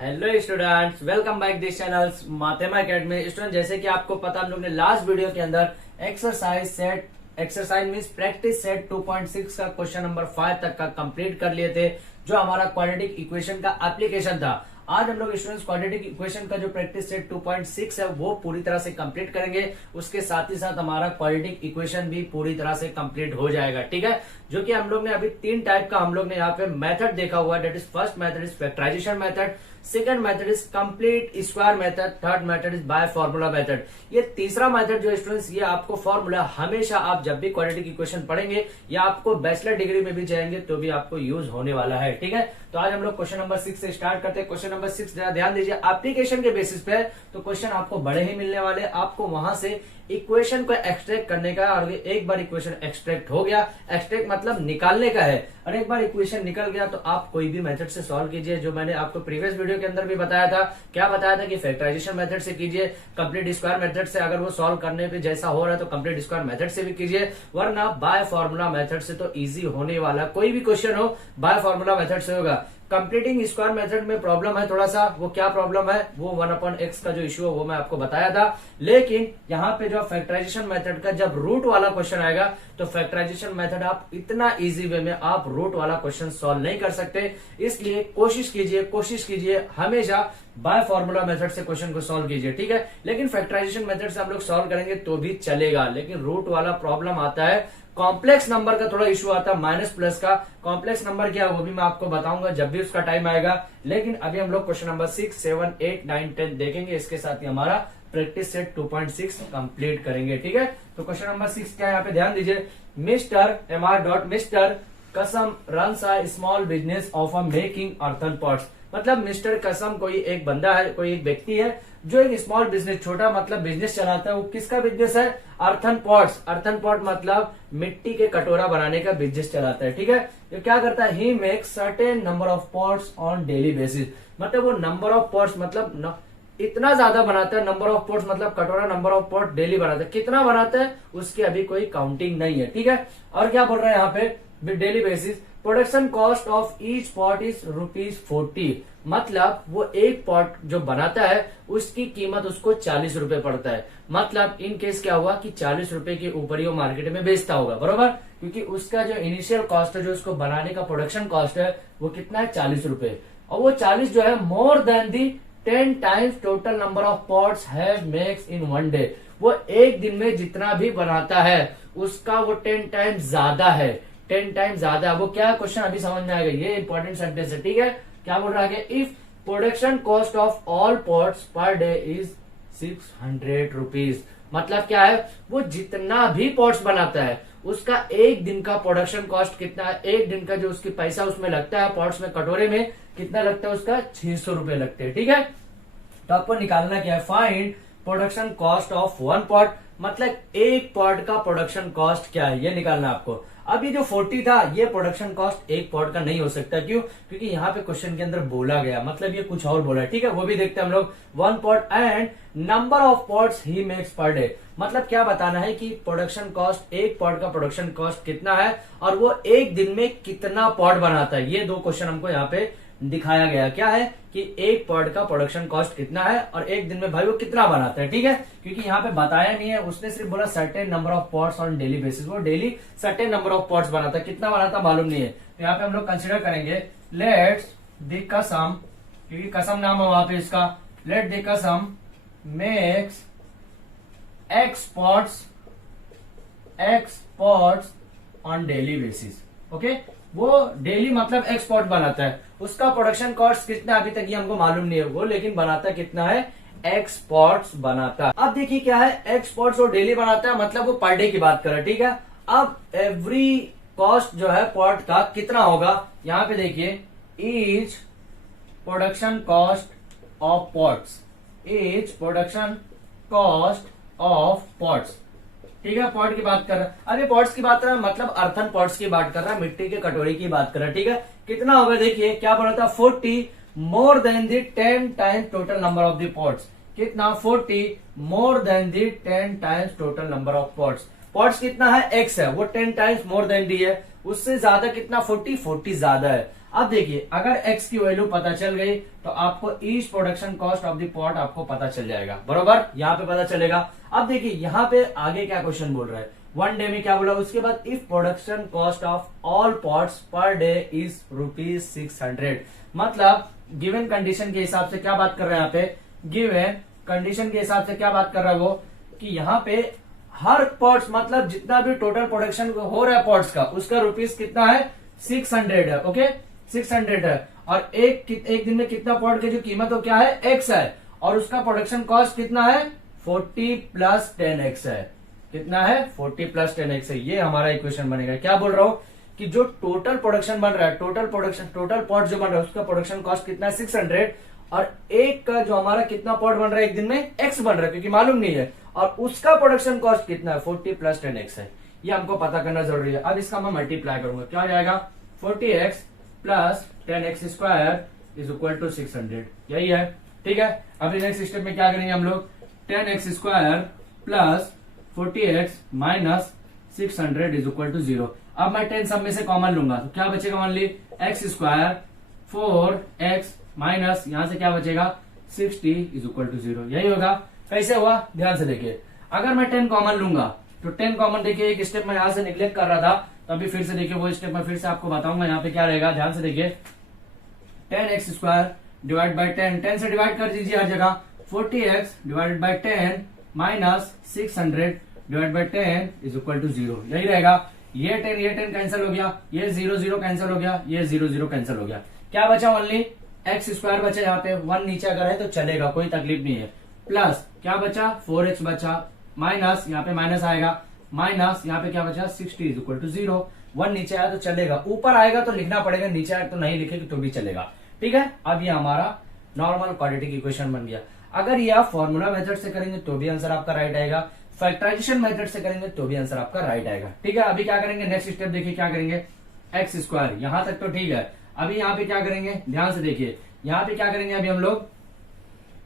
Hello students, welcome back this channel Mathema academy. Student, जैसे कि आपको पता, हम लोग ने लास्ट वीडियो के अंदर एक्सरसाइज मींस प्रैक्टिस सेट 2.6 का क्वेश्चन नंबर 5 तक का कंप्लीट कर लिए थे, जो हमारा क्वाड्रेटिक इक्वेशन का एप्लीकेशन था। आज हम लोग स्टूडेंट्स क्वाड्रेटिक इक्वेशन का जो प्रैक्टिस सेट 2.6 है वो पूरी तरह से कंप्लीट करेंगे। उसके साथ ही साथ हमारा क्वाड्रेटिक इक्वेशन भी पूरी तरह से कंप्लीट हो जाएगा, ठीक है। जो कि हम लोग ने अभी 3 टाइप का हम लोग ने यहाँ पे मेथड देखा हुआ है। That is first method is factorisation method, second method is complete square method, third method is by formula method. ये तीसरा मेथड जो स्टूडेंट्स, ये आपको फॉर्मूला हमेशा आप जब भी क्वाड्रेटिक इक्वेशन पढ़ेंगे या आपको बैचलर डिग्री में भी जाएंगे तो भी आपको यूज होने वाला है, ठीक है। तो आज हम लोग क्वेश्चन नंबर 6 से स्टार्ट करते हैं। क्वेश्चन नंबर 6 जरा ध्यान दीजिए, एप्लीकेशन के बेसिस पे तो क्वेश्चन आपको बड़े ही मिलने वाले। आपको वहां से इक्वेशन को एक्सट्रैक्ट करने का, और एक बार इक्वेशन एक्सट्रैक्ट हो गया, एक्सट्रैक्ट मतलब निकालने का है, और एक बार इक्वेशन निकल गया तो आप कोई भी मेथड से सॉल्व कीजिए। जो मैंने आपको प्रीवियस वीडियो के अंदर भी बताया था, क्या बताया था कि फैक्टराइजेशन मेथड से कीजिए, कंप्लीट स्क्वायर मेथड से अगर वो सॉल्व करने पे जैसा हो रहा है तो कंप्लीट स्क्वायर मेथड से भी कीजिए, वरना बाय फॉर्मूला मेथड से तो इजी होने वाला। कोई भी क्वेश्चन हो बाय फॉर्मूला मेथड से होगा। कंप्लीटिंग स्क्वायर मेथड में प्रॉब्लम है थोड़ा सा, वो क्या प्रॉब्लम है, वो 1/x का जो इश्यू है वो मैं आपको बताया था। लेकिन यहाँ पे जो फैक्टराइजेशन मेथड का जब रूट वाला क्वेश्चन आएगा तो फैक्टराइजेशन मेथड आप इतना इजी वे में आप रूट वाला क्वेश्चन सॉल्व नहीं कर सकते। इसलिए कोशिश कीजिए हमेशा बाय फॉर्मूला मेथड से क्वेश्चन को सॉल्व कीजिए, ठीक है। लेकिन फैक्टराइजेशन मेथड से हम लोग सॉल्व करेंगे तो भी चलेगा, लेकिन रूट वाला प्रॉब्लम आता है। कॉम्प्लेक्स नंबर का थोड़ा इशू आता है, माइनस प्लस का। कॉम्प्लेक्स नंबर क्या है वो भी मैं आपको बताऊंगा जब भी उसका टाइम आएगा। लेकिन अभी हम लोग क्वेश्चन नंबर 6, 7, 8, 9, 10 देखेंगे। इसके साथ ही हमारा प्रैक्टिस सेट 2.6 कंप्लीट करेंगे, ठीक है। तो क्वेश्चन नंबर 6 क्या है, यहाँ पे ध्यान दीजिए। मिस्टर कसम runs a small business of a making earthen pots. मतलब मिस्टर कसम कोई एक बंदा है, कोई एक व्यक्ति है जो एक स्मॉल बिजनेस, छोटा मतलब बिजनेस चलाता है। वो किसका बिजनेस है? Earthen pots. अर्थन पॉट मतलब मिट्टी के कटोरा बनाने का बिजनेस चलाता है, ठीक है। ये क्या करता है? He makes certain number of pots on daily basis. मतलब वो नंबर ऑफ पॉट्स मतलब इतना ज्यादा बनाता है। नंबर ऑफ पॉट्स मतलब कटोरा, नंबर ऑफ पॉट डेली बनाता है। कितना बनाता है उसकी अभी कोई काउंटिंग नहीं है, ठीक है। और क्या बोल रहा है यहाँ पे? Daily basis production cost of each pot is ₹40। मतलब वो एक पॉट जो बनाता है उसकी कीमत उसको 40 रुपए पड़ता है। मतलब इन केस क्या हुआ कि 40 रुपए के ऊपर ही वो मार्केट में बेचता होगा, बरोबर। क्योंकि उसका जो इनिशियल कॉस्ट है, जो उसको बनाने का प्रोडक्शन कॉस्ट है, वो कितना है? 40 रुपए। और वो 40 जो है more than the 10 times total number of pots have makes in 1 day. वो एक दिन में जितना भी बनाता है उसका वो 10 टाइम्स ज्यादा है, 10 टाइम्स ज्यादा। वो क्या क्वेश्चन अभी समझ में आएगा, ये इंपॉर्टेंट सेंटेंस है, ठीक है। क्या बोल रहा है? If production cost of all pots per day is 600 rupees. मतलब क्या है? वो जितना भी पॉट्स बनाता है उसका एक दिन का प्रोडक्शन कॉस्ट कितना है? एक दिन का जो उसकी पैसा उसमें लगता है पॉट्स में, कटोरे में कितना लगता है उसका? 600 रुपए लगते हैं, ठीक है। तो आपको निकालना क्या है? Find production cost of 1 pot. मतलब एक पॉट का प्रोडक्शन कॉस्ट क्या है, ये निकालना आपको। अब ये जो 40 था, ये प्रोडक्शन कॉस्ट एक पॉट का नहीं हो सकता। क्यों? क्योंकि यहाँ पे क्वेश्चन के अंदर बोला गया, मतलब ये कुछ और बोला है, ठीक है। वो भी देखते हैं हम लोग। 1 pot and number of pots he makes per day. मतलब क्या बताना है कि प्रोडक्शन कॉस्ट, एक पॉट का प्रोडक्शन कॉस्ट कितना है और वो एक दिन में कितना पॉट बनाता है। ये 2 क्वेश्चन हमको यहाँ पे दिखाया गया। क्या है कि एक पॉट का प्रोडक्शन कॉस्ट कितना है और एक दिन में भाई वो कितना बनाता है, ठीक है। क्योंकि यहाँ पे बताया नहीं है, उसने सिर्फ बोला certain number of pots on daily basis. वो daily certain number of pots बनाता है, कितना बनाता मालूम नहीं है। तो यहाँ पे हम लोग कंसिडर करेंगे लेट्स द कसम, क्योंकि कसम नाम है वहां पे इसका। लेट द कसम makes exports on daily basis. Okay, वो डेली मतलब एक्सपोर्ट बनाता है, उसका प्रोडक्शन कॉस्ट कितना अभी तक ये हमको मालूम नहीं है वो, लेकिन बनाता कितना है? एक्सपोर्ट्स बनाता है। अब देखिए क्या है, एक्सपोर्ट्स वो डेली बनाता है, मतलब वो पर डे की बात कर रहा है, ठीक है। अब एवरी कॉस्ट जो है पॉट का कितना होगा, यहां पे देखिए, each production cost of pots, each production cost of pots, ठीक है। पॉट की बात कर रहा है, अभी पॉट्स की बात कर रहा है मतलब अर्थन पॉट्स की बात कर रहा है, मिट्टी के कटोरी की बात कर रहा है, ठीक है। कितना होगा देखिए, क्या बोला था? 40 more than the 10 times total number of the pots. कितना? 40 more than the 10 times total number of pots. Pots कितना है? x है, वो 10 टाइम्स मोर देन डी है। उससे ज्यादा कितना? 40 ज्यादा है। अब देखिए अगर x की वैल्यू पता चल गई तो आपको each production cost of the pot आपको पता चल जाएगा, बरोबर, यहाँ पे पता चलेगा। अब देखिए यहाँ पे आगे क्या क्वेश्चन बोल रहा है, 1 डे में क्या बोला, उसके बाद if production cost of all pots per day is ₹600, मतलब गिवन कंडीशन के हिसाब से क्या बात कर रहे हैं यहाँ पे, गिवन कंडीशन के हिसाब से क्या बात कर रहा है वो, कि यहाँ पे हर पॉट्स मतलब जितना भी टोटल प्रोडक्शन हो रहा है पॉट्स का, उसका रुपीस कितना है, 600 है, ओके 600 है। और एक दिन में कितना पॉट की जो कीमत हो क्या है, x है, और उसका प्रोडक्शन कॉस्ट कितना है, 40 + 10x है, कितना है, 40 + 10x है। ये हमारा इक्वेशन बनेगा। क्या बोल रहा हूं कि जो टोटल प्रोडक्शन बन रहा है, टोटल पॉट जो बन रहा है उसका प्रोडक्शन कॉस्ट कितना है, 600, और एक का जो हमारा कितना पॉट बन रहा है एक दिन में, x बन रहा है क्योंकि मालूम नहीं है, और उसका प्रोडक्शन कॉस्ट कितना है, 40 + 10x है। ये हमको पता करना जरूरी है। अब इसका मैं मल्टीप्लाई करूंगा, क्या हो जाएगा, 40x + 10x² = 600, यही है, ठीक है। अभी नेक्स्ट स्टेप में क्या करेंगे हम लोग, 10x² + 40x - 600 = 0। अब मैं 10 सब में से कॉमन लूंगा तो क्या बचेगा, मान ली x² 4x माइनस यहां से क्या बचेगा, 60 = 0, यही होगा। कैसे हुआ, ध्यान से देखिए, अगर मैं 10 कॉमन लूंगा तो 10 कॉमन देखिए, एक स्टेप मैं यहां से निगलेक्ट कर रहा था, तो अभी फिर से देखिए वो स्टेप मैं फिर से आपको बताऊंगा। यहाँ पे क्या रहेगा, ध्यान से देखिए, 10x² / 10 से डिवाइड कर दीजिए हर जगह, 40x / 10 माइनस 600 / 10 = 0, यही रहेगा। ये 10 कैंसिल हो गया, ये 0 कैंसिल हो गया, ये 0 कैंसिल हो गया, क्या बचा, ओनली x² बचा। यहाँ पे 1 नीचे अगर है तो चलेगा, कोई तकलीफ नहीं है। प्लस क्या बचा, 4x बचा, माइनस यहाँ पे माइनस आएगा, माइनस यहाँ पे क्या बचा, 60 = 0। 1 नीचे आया तो चलेगा, ऊपर आएगा तो लिखना पड़ेगा, नीचे आएगा तो नहीं लिखेगी तो भी चलेगा, ठीक है। अब ये हमारा नॉर्मल क्वाड्रेटिक इक्वेशन बन गया। अगर ये आप फॉर्मूला मेथड से करेंगे तो भी आंसर आपका राइट आएगा, फैक्टराइजेशन मेथड से करेंगे तो भी आंसर आपका राइट आएगा, ठीक है। अभी क्या करेंगे, नेक्स्ट स्टेप देखिए क्या करेंगे, x², यहां तक तो ठीक है। अभी यहाँ पे क्या करेंगे, ध्यान से देखिए, यहाँ पे क्या करेंगे, अभी हम लोग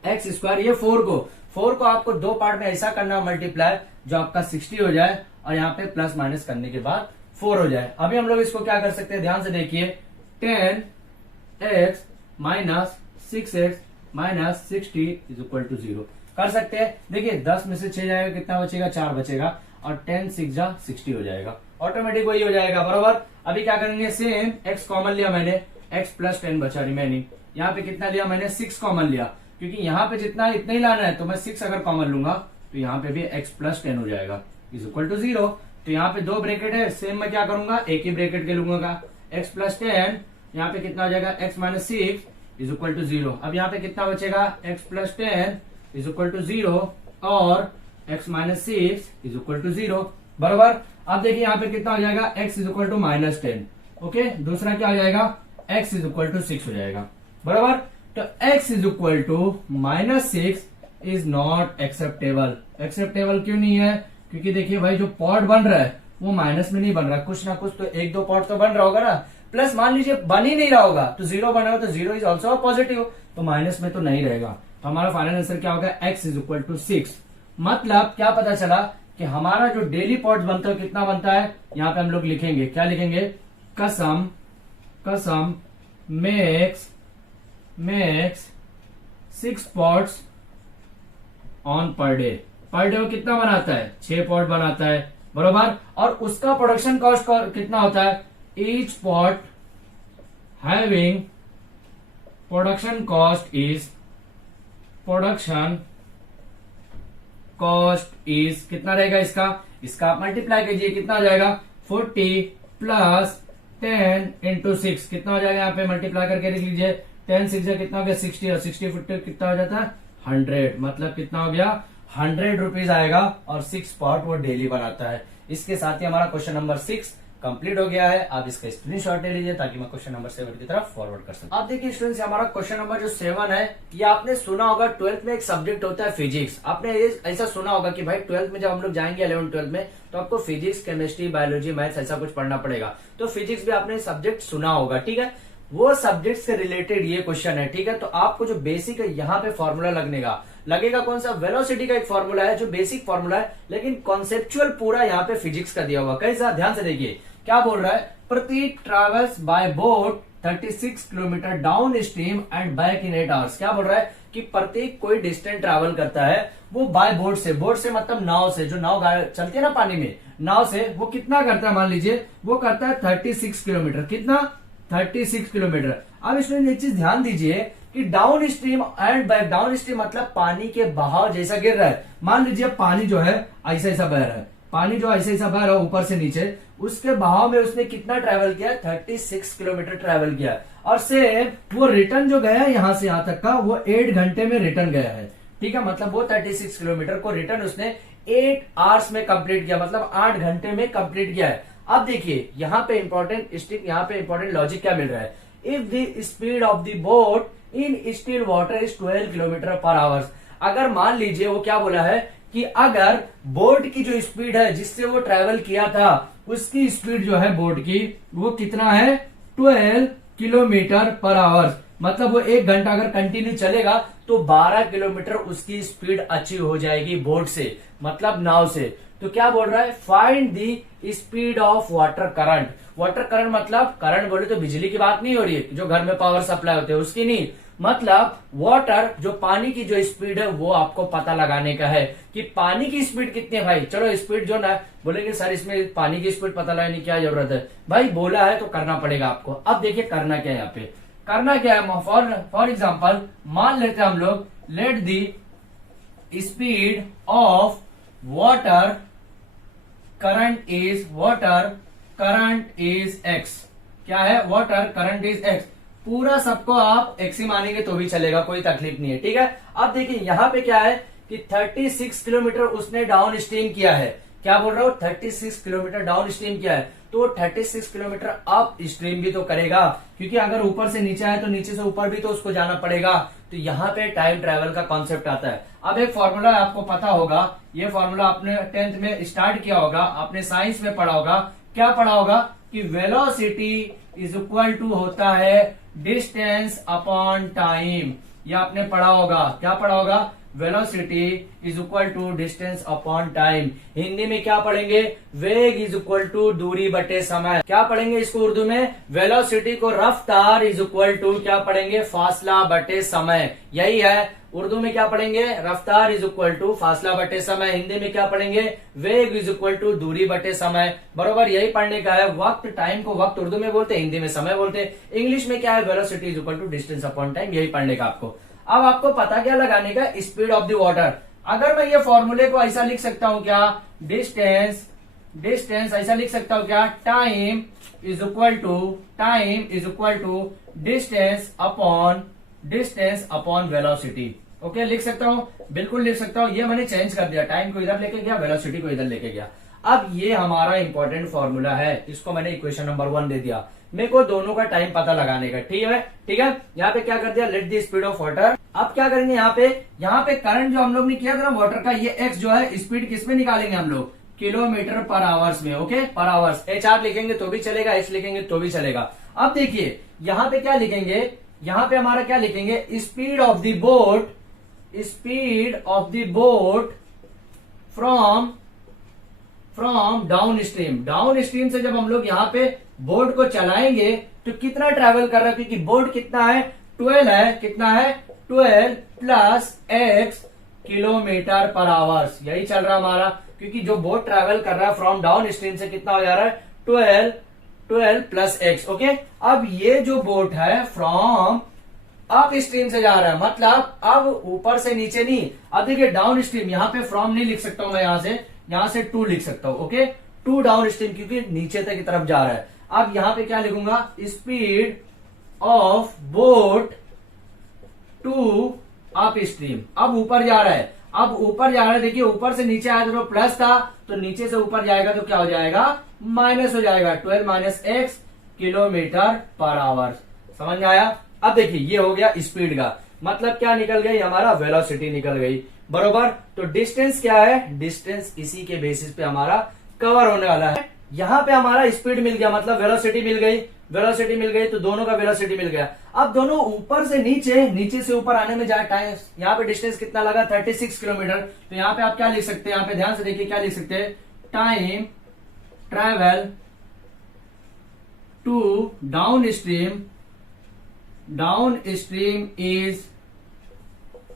x², ये 4 को आपको 2 पार्ट में ऐसा करना मल्टीप्लाई जो आपका 60 हो जाए, और यहाँ पे प्लस माइनस करने के बाद 4 हो जाए। अभी हम लोग इसको क्या कर सकते हैं, ध्यान से देखिए, 10x - 6x - 60 = 0 कर सकते हैं। देखिए 10 में से 6 जाएगा, कितना बचेगा, 4 बचेगा, और 10 × 6 = 60 हो जाएगा, ऑटोमेटिक वही हो जाएगा, बरोबर। अभी क्या करेंगे, सेम x कॉमन लिया मैंने, x + 10 बचा रिमेनिंग। यहाँ पे कितना लिया मैंने, 6 कॉमन लिया, क्योंकि यहाँ पे जितना इतना ही लाना है, तो मैं 6 अगर कॉमन लूंगा तो यहाँ पे भी x + 10 हो जाएगा = 0। तो यहाँ पे 2 ब्रैकेट है, सेम मैं क्या करूंगा, एक ही ब्रैकेट के लूंगा, x + 10, यहाँ पे कितना हो जाएगा, x - 6 = 0। अब यहाँ पे कितना बचेगा, x + 10 = 0 और x - 6 = 0, बराबर। अब देखिए यहाँ पे कितना हो जाएगा, x = -10, ओके। दूसरा क्या हो जाएगा, x = 6 हो जाएगा, बराबर। तो x = -6 is not acceptable. Acceptable क्यों नहीं है, क्योंकि देखिए भाई जो पॉट बन रहा है वो माइनस में नहीं बन रहा, कुछ ना कुछ तो 1-2 पॉट तो बन रहा होगा ना, प्लस मान लीजिए बन ही नहीं रहा होगा तो 0 बना होगा तो 0 इज ऑल्सो पॉजिटिव, तो माइनस में तो नहीं रहेगा। तो हमारा फाइनल आंसर क्या होगा, x = 6। मतलब क्या पता चला कि हमारा जो डेली पॉट्स बनता है कितना बनता है, यहाँ पे हम लोग लिखेंगे, क्या लिखेंगे, कसम makes 6 pots on per day. Per day वो कितना बनाता है, 6 पॉट बनाता है, बरोबर। और उसका प्रोडक्शन कॉस्ट कितना होता है, each pot having production cost is कितना रहेगा, इसका आप मल्टीप्लाई कीजिए, कितना हो जाएगा, 40 + 10 × 6 कितना हो जाएगा, यहाँ पे मल्टीप्लाई करके लिख लीजिए, 10 6 कितना हो गया, 60, और 60 50 कितना हो जाता है, 100, मतलब कितना हो गया, 100 रुपीज आएगा, और 6 पॉट वो डेली बनाता है। इसके साथ ही हमारा क्वेश्चन नंबर 6 कंप्लीट हो गया है। आप इसका स्क्रीनशॉट ले लीजिए ताकि मैं क्वेश्चन नंबर 7 की तरफ फॉरवर्ड कर सकूं। आप देखिए स्टूडेंट्स, हमारा क्वेश्चन नंबर जो 7 है, ये आपने सुना होगा 12th में एक सब्जेक्ट होता है फिजिक्स। आपने ये ऐसा सुना होगा कि भाई 12th में जब हम लोग जाएंगे 11th 12th में तो आपको फिजिक्स, केमिस्ट्री, बायोलॉजी, मैथ्स ऐसा कुछ पढ़ना पड़ेगा। तो फिजिक्स भी आपने सब्जेक्ट सुना होगा, ठीक है। वो सब्जेक्ट से रिलेटेड ये क्वेश्चन है, ठीक है। तो आपको जो बेसिक है यहाँ पे फॉर्मूला लगेगा कौन सा, वेलोसिटी का एक फॉर्मूला है जो बेसिक फॉर्मूला है, लेकिन कॉन्सेप्चुअल पूरा यहाँ पे फिजिक्स का दिया हुआ। कैसा, ध्यान से देखिए क्या बोल रहा है, प्रति travels bye boat 36 kilometre down stream and back in 8 hours. क्या बोल रहा है कि प्रत्येक कोई डिस्टेंस ट्रैवल करता है वो बाय बोट से, बोट से मतलब नाव से, जो नाव चलती है ना पानी में, नाव से वो कितना करता है, मान लीजिए वो करता है 36 किलोमीटर। कितना? 36 किलोमीटर। अब इसमें एक चीज ध्यान दीजिए कि down stream and back, down stream मतलब पानी के बहाव जैसा गिर रहा है। मान लीजिए पानी जो है ऐसा ऐसा बह रहा है, पानी जो ऐसा ऐसा बह रहा है ऊपर से नीचे, उसके बहाव में उसने कितना ट्रेवल किया? 36 किलोमीटर ट्रेवल किया। और से वो रिटर्न जो गया है यहां से यहां तक का, वो 8 घंटे में रिटर्न गया है। ठीक है, मतलब वो 36 किलोमीटर को रिटर्न उसने 8 आवर्स में कंप्लीट किया, मतलब 8 घंटे में कंप्लीट किया है। अब देखिए यहाँ पे इंपॉर्टेंट स्टिक, यहाँ पे इंपॉर्टेंट लॉजिक क्या मिल रहा है? If the speed of the boat in still water is 12 kilometre पर आवर्स। अगर मान लीजिए वो क्या बोला है कि अगर बोट की जो स्पीड है जिससे वो ट्रेवल किया था, उसकी स्पीड जो है बोट की वो कितना है? 12 किलोमीटर पर आवर्स। मतलब वो 1 घंटा अगर कंटिन्यू चलेगा तो 12 किलोमीटर उसकी स्पीड अचीव हो जाएगी बोट से, मतलब नाव से। तो क्या बोल रहा है? Find the speed of water current. Water current मतलब करंट बोले तो बिजली की बात नहीं हो रही है, जो घर में पावर सप्लाई होते हैं उसकी नहीं, मतलब वाटर जो पानी की जो स्पीड है वो आपको पता लगाने का है कि पानी की स्पीड कितनी है। भाई चलो स्पीड जो ना बोलेंगे सर इसमें पानी की स्पीड पता लगाने की क्या जरूरत है? भाई बोला है तो करना पड़ेगा आपको। अब देखिए करना क्या है, यहाँ पे करना क्या है। फॉर एग्जाम्पल मान लेते हैं हम लोग, let the speed of water current is x। क्या है? Water current is x। पूरा सबको आप x ही मानेंगे तो भी चलेगा, कोई तकलीफ नहीं है। ठीक है, अब देखिए यहाँ पे क्या है कि 36 किलोमीटर उसने डाउन स्ट्रीम किया है। क्या बोल रहा हूँ? 36 किलोमीटर डाउन स्ट्रीम किया है, तो 36 किलोमीटर अप स्ट्रीम भी तो करेगा, क्योंकि अगर ऊपर से नीचे आए तो नीचे से ऊपर भी तो उसको जाना पड़ेगा। तो यहाँ पे टाइम ट्रेवल का कॉन्सेप्ट आता है। अब एक फॉर्मूला आपको पता होगा, ये फॉर्मूला आपने 10th में स्टार्ट किया होगा, आपने साइंस में पढ़ा होगा। क्या पढ़ा होगा कि वेलोसिटी इज इक्वल टू होता है डिस्टेंस अपॉन टाइम। ये आपने पढ़ा होगा। क्या पढ़ा होगा? Velocity is equal to distance upon time. Hindi में क्या पढ़ेंगे? वेग इज इक्वल टू दूरी बटे समय। क्या पढ़ेंगे इसको उर्दू में? वेलोसिटी को रफ्तार इज इक्वल टू क्या पढ़ेंगे? फासला बटे समय। यही है, उर्दू में क्या पढ़ेंगे? रफ्तार इज इक्वल टू फासला बटे समय। हिंदी में क्या पढ़ेंगे? वेग इज इक्वल टू दूरी बटे समय। बरोबर यही पढ़ने का है। वक्त, टाइम को वक्त उर्दू में बोलते हैं, हिंदी में समय बोलते हैं। इंग्लिश में क्या है? Velocity is equal to distance upon time. यही पढ़ने का आपको। अब आपको पता क्या लगाने का? Speed of the water. अगर मैं ये फॉर्मूले को ऐसा लिख सकता हूं क्या? डिस्टेंस ऐसा लिख सकता हूं क्या? Time is equal to distance upon velocity. Okay, लिख सकता हूं, बिल्कुल लिख सकता हूं। ये मैंने चेंज कर दिया, टाइम को इधर लेके गया, वेलोसिटी को इधर लेके गया। अब ये हमारा इंपॉर्टेंट फॉर्मूला है, इसको मैंने इक्वेशन नंबर 1 दे दिया। मेरे को दोनों का टाइम पता लगाने का। ठीक है, यहाँ पे क्या कर दिया? Let the speed of water. अब क्या करेंगे यहाँ पे करंट जो हम लोग ने किया था ना वाटर का, ये x जो है स्पीड किस में निकालेंगे हम लोग? किलोमीटर पर आवर्स में। ओके, पर आवर्स। HR लिखेंगे तो भी चलेगा, h लिखेंगे तो भी चलेगा। अब देखिए यहाँ पे क्या लिखेंगे? यहाँ पे हमारा क्या लिखेंगे? Speed of the boat from down stream से जब हम लोग यहाँ पे बोट को चलाएंगे तो कितना ट्रैवल कर रहा है? क्योंकि बोट कितना है? 12 है। कितना है? 12 प्लस x किलोमीटर पर आवर्स। यही चल रहा हमारा, क्योंकि जो बोट ट्रैवल कर रहा है फ्रॉम डाउन स्ट्रीम से कितना हो जा रहा है? 12 प्लस x। ओके, अब ये जो बोट है फ्रॉम अप स्ट्रीम से जा रहा है, मतलब अब ऊपर से नीचे नहीं। अब देखिए डाउन स्ट्रीम, यहाँ पे फ्रॉम नहीं लिख सकता हूं मैं, यहां से टू लिख सकता हूं। ओके, टू डाउन स्ट्रीम, क्योंकि नीचे तक की तरफ जा रहा है। अब यहां पे क्या लिखूंगा? Speed of boat to upstream. अब ऊपर जा रहा है, देखिए ऊपर से नीचे आया तो प्लस था, तो नीचे से ऊपर जाएगा तो क्या हो जाएगा? माइनस हो जाएगा। 12 minus x kilometre per hour. समझ में आया? अब देखिए ये हो गया स्पीड का, मतलब क्या निकल गई? हमारा वेलोसिटी निकल गई। बरोबर, तो डिस्टेंस क्या है? डिस्टेंस इसी के बेसिस पे हमारा कवर होने वाला है। यहाँ पे हमारा स्पीड मिल गया, मतलब वेलोसिटी मिल गई, तो दोनों का वेलोसिटी मिल गया। अब दोनों ऊपर से नीचे से ऊपर आने में जाए टाइम, यहाँ पे डिस्टेंस कितना लगा? 36 किलोमीटर। तो यहाँ पे आप क्या लिख सकते हैं? यहाँ पे ध्यान से देखिए क्या लिख सकते हैं? Time travel to down downstream is,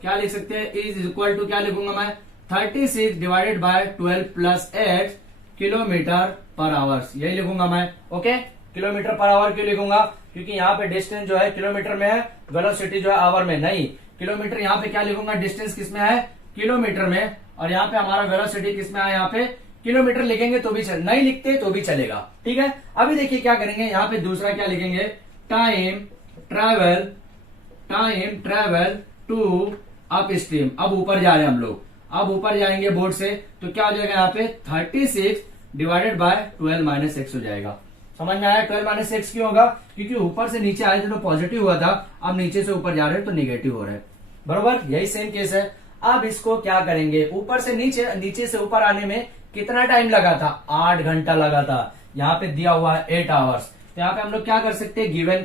क्या लिख सकते हैं, इज इक्वल टू, क्या लिखूंगा मैं, 36 divided by 12 plus x kilometre पर आवर्स, यही लिखूंगा मैं। ओके, किलोमीटर पर आवर क्यों लिखूंगा, क्योंकि यहाँ पे डिस्टेंस जो है किलोमीटर में है, वेलोसिटी जो है आवर में नहीं। किलोमीटर यहाँ पे क्या लिखूंगा, डिस्टेंस किसमें है, किलोमीटर में, और यहाँ पे हमारा वेलोसिटी किसमें है, यहाँ पे किलोमीटर लिखेंगे तो भी नहीं लिखते तो भी चलेगा। ठीक है, अभी देखिए क्या करेंगे, यहाँ पे दूसरा क्या लिखेंगे, time travel to upstream. अब ऊपर जा रहे हैं हम लोग, अब ऊपर जाएंगे बोर्ड से, तो क्या हो जाएगा यहाँ पे 36 डिवाइडेड बाय 12 माइनस एक्स हो जाएगा। समझ में आया, 12 माइनस एक्स क्यों होगा, क्योंकि ऊपर से नीचे आए थे तो पॉजिटिव हुआ था, अब नीचे से ऊपर जा रहे हैं तो निगेटिव हो रहा है। बरोबर, यही सेम केस है। अब इसको क्या करेंगे, ऊपर से नीचे, नीचे से ऊपर आने में कितना टाइम लगा था, 8 घंटा लगा था। यहाँ पे दिया हुआ है 8 आवर्स, तो यहाँ पे हम लोग क्या कर सकते हैं, गिवन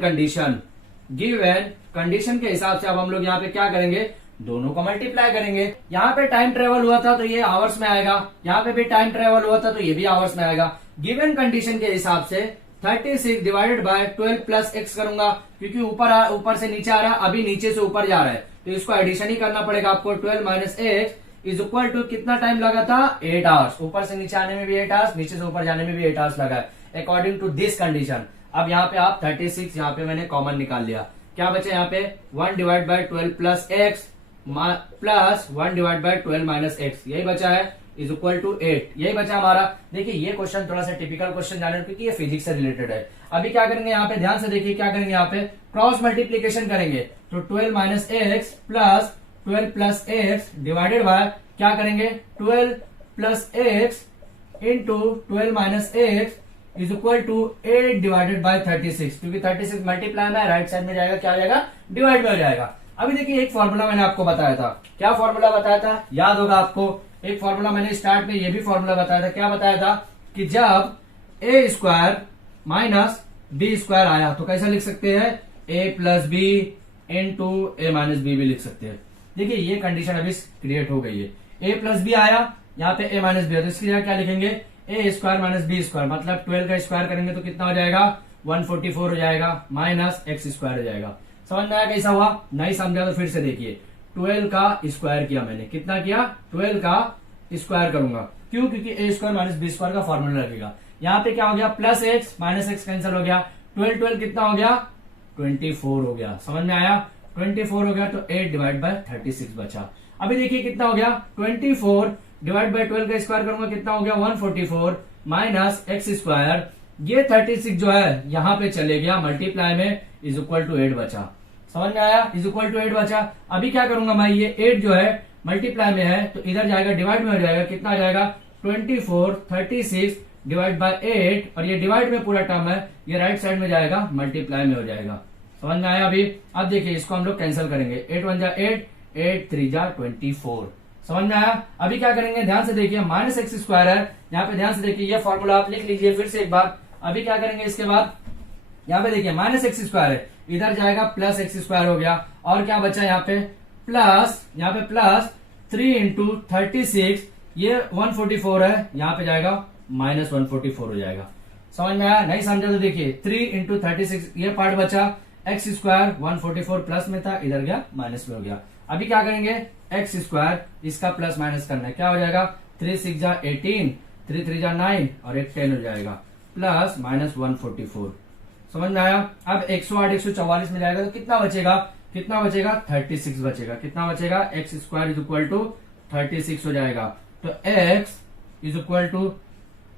कंडीशन के हिसाब से अब हम लोग यहाँ पे क्या करेंगे, दोनों को मल्टीप्लाई करेंगे। यहाँ पे टाइम ट्रेवल हुआ था तो ये आवर्स में आएगा, यहाँ पे भी टाइम ट्रेवल हुआ था तो ये भी आवर्स में आएगा। गिवन कंडीशन के हिसाब से 36 डिवाइडेड बाय 12 प्लस एक्स करूंगा, क्योंकि ऊपर से नीचे आ रहा है, अभी नीचे से ऊपर जा रहा है, तो इसको एडिशन ही करना पड़ेगा आपको। 12 minus x is equal to, कितना टाइम लगा था, 8 आवर्स। ऊपर से नीचे आने में भी 8 आवर्स, नीचे से ऊपर जाने में भी 8 आवर्स लगा है अकॉर्डिंग टू दिस कंडीशन। अब यहाँ पे आप 36 यहाँ पे मैंने कॉमन निकाल लिया, क्या बचे यहाँ पे 1 divide by 12 plus x plus 1 divide by 12 minus x, यही बचा है, इज इक्वल टू 8, यही बचा हमारा। देखिए ये क्वेश्चन थोड़ा सा टिपिकल क्वेश्चन जाने, क्योंकि ये फिजिक्स से रिलेटेड है। अभी क्या करेंगे यहाँ पे, ध्यान से देखिए क्या करेंगे, यहाँ पे क्रॉस मल्टीप्लीकेशन करेंगे, तो 12 minus x plus 12 plus x divided by, क्या करेंगे 12 plus x into 12 minus x is equal to 8 divided by 36, क्योंकि 36 मल्टीप्लाई में राइट साइड में जाएगा, क्या हो जाएगा, डिवाइड में हो जाएगा। अभी देखिए एक फॉर्मूला मैंने आपको बताया था, क्या फॉर्मूला बताया था, याद होगा आपको, एक फॉर्मूला मैंने स्टार्ट में ये भी फॉर्मूला बताया था, क्या बताया था, कि जब ए स्क्वायर माइनस बी स्क्वायर आया तो कैसा लिख सकते हैं, ए प्लस बी इंटू ए माइनस बी भी लिख सकते हैं। देखिए ये कंडीशन अभी क्रिएट हो गई है, ए प्लस बी आया, यहाँ पे ए माइनस बी है, तो इसके लिए क्या लिखेंगे, ए स्क्वायर माइनस बी स्क्वायर, मतलब 12 का स्क्वायर करेंगे तो कितना हो जाएगा, 144 हो जाएगा, माइनस एक्स स्क्वायर हो जाएगा। समझ में आया कैसा हुआ, नहीं समझा तो फिर से देखिए, 12 का स्क्वायर किया मैंने, कितना किया, 12 का स्क्वायर करूंगा, क्यों, क्योंकि ए स्क्वायर माइनस बी स्क्वायर का फॉर्मूला लगेगा। यहाँ पे क्या हो गया, plus x minus x cancel हो गया, 12 कितना हो गया, 24 हो गया। समझ में आया, 24 हो गया, तो 8 डिवाइड बाय 36 बचा। अभी देखिए कितना हो गया, 24 डिवाइड बाय 12 का स्क्वायर करूंगा, कितना हो गया, 144 माइनस एक्स स्क्वायर, ये 36 जो है यहाँ पे चले गया मल्टीप्लाई में, इज इक्वल टू 8 बचा। समझ में आया, इज इक्वल टू 8 बचा। अभी क्या करूंगा मैं, ये 8 जो है मल्टीप्लाई में है तो इधर जाएगा, डिवाइड में हो जाएगा, कितना आ जाएगा, 24 36 डिवाइड बाय 8, और ये डिवाइड में पूरा टर्म है, ये राइट साइड में जाएगा, मल्टीप्लाई में हो जाएगा। समझ में आया अभी। अब देखिए इसको हम लोग कैंसिल करेंगे, 8 1 जा 8, 8 3 जा 24। समझ में आया। अभी क्या करेंगे, ध्यान से देखिए, माइनस एक्स स्क्वायर है, यहाँ पे ध्यान से देखिए, ये फॉर्मूला आप लिख लीजिए फिर से एक बार। अभी क्या करेंगे इसके बाद, यहाँ पे देखिए माइनस एक्स स्क्वायर है, इधर जाएगा प्लस एक्स स्क्वायर हो गया, और क्या बचा यहाँ पे प्लस, यहाँ पे प्लस 3 इंटू 36, ये 144 है, यहाँ पे जाएगा माइनस 144 हो जाएगा। समझ में आया, नहीं समझा तो देखिए 3 इंटू 36, ये पार्ट बचा, एक्स स्क्वायर 144 प्लस में था, इधर गया माइनस में हो गया। अभी क्या करेंगे, एक्स स्क्वायर इसका प्लस माइनस करना है, क्या हो जाएगा, 3 6 जा 18, 3 3 जा 9, और एक 10 हो जाएगा, प्लस माइनस 144। समझ में आया। अब 108 144 में जाएगा तो कितना बचेगा, कितना बचेगा, 36 बचेगा। कितना बचेगा, x square is equal to 36 हो जाएगा, तो x is equal to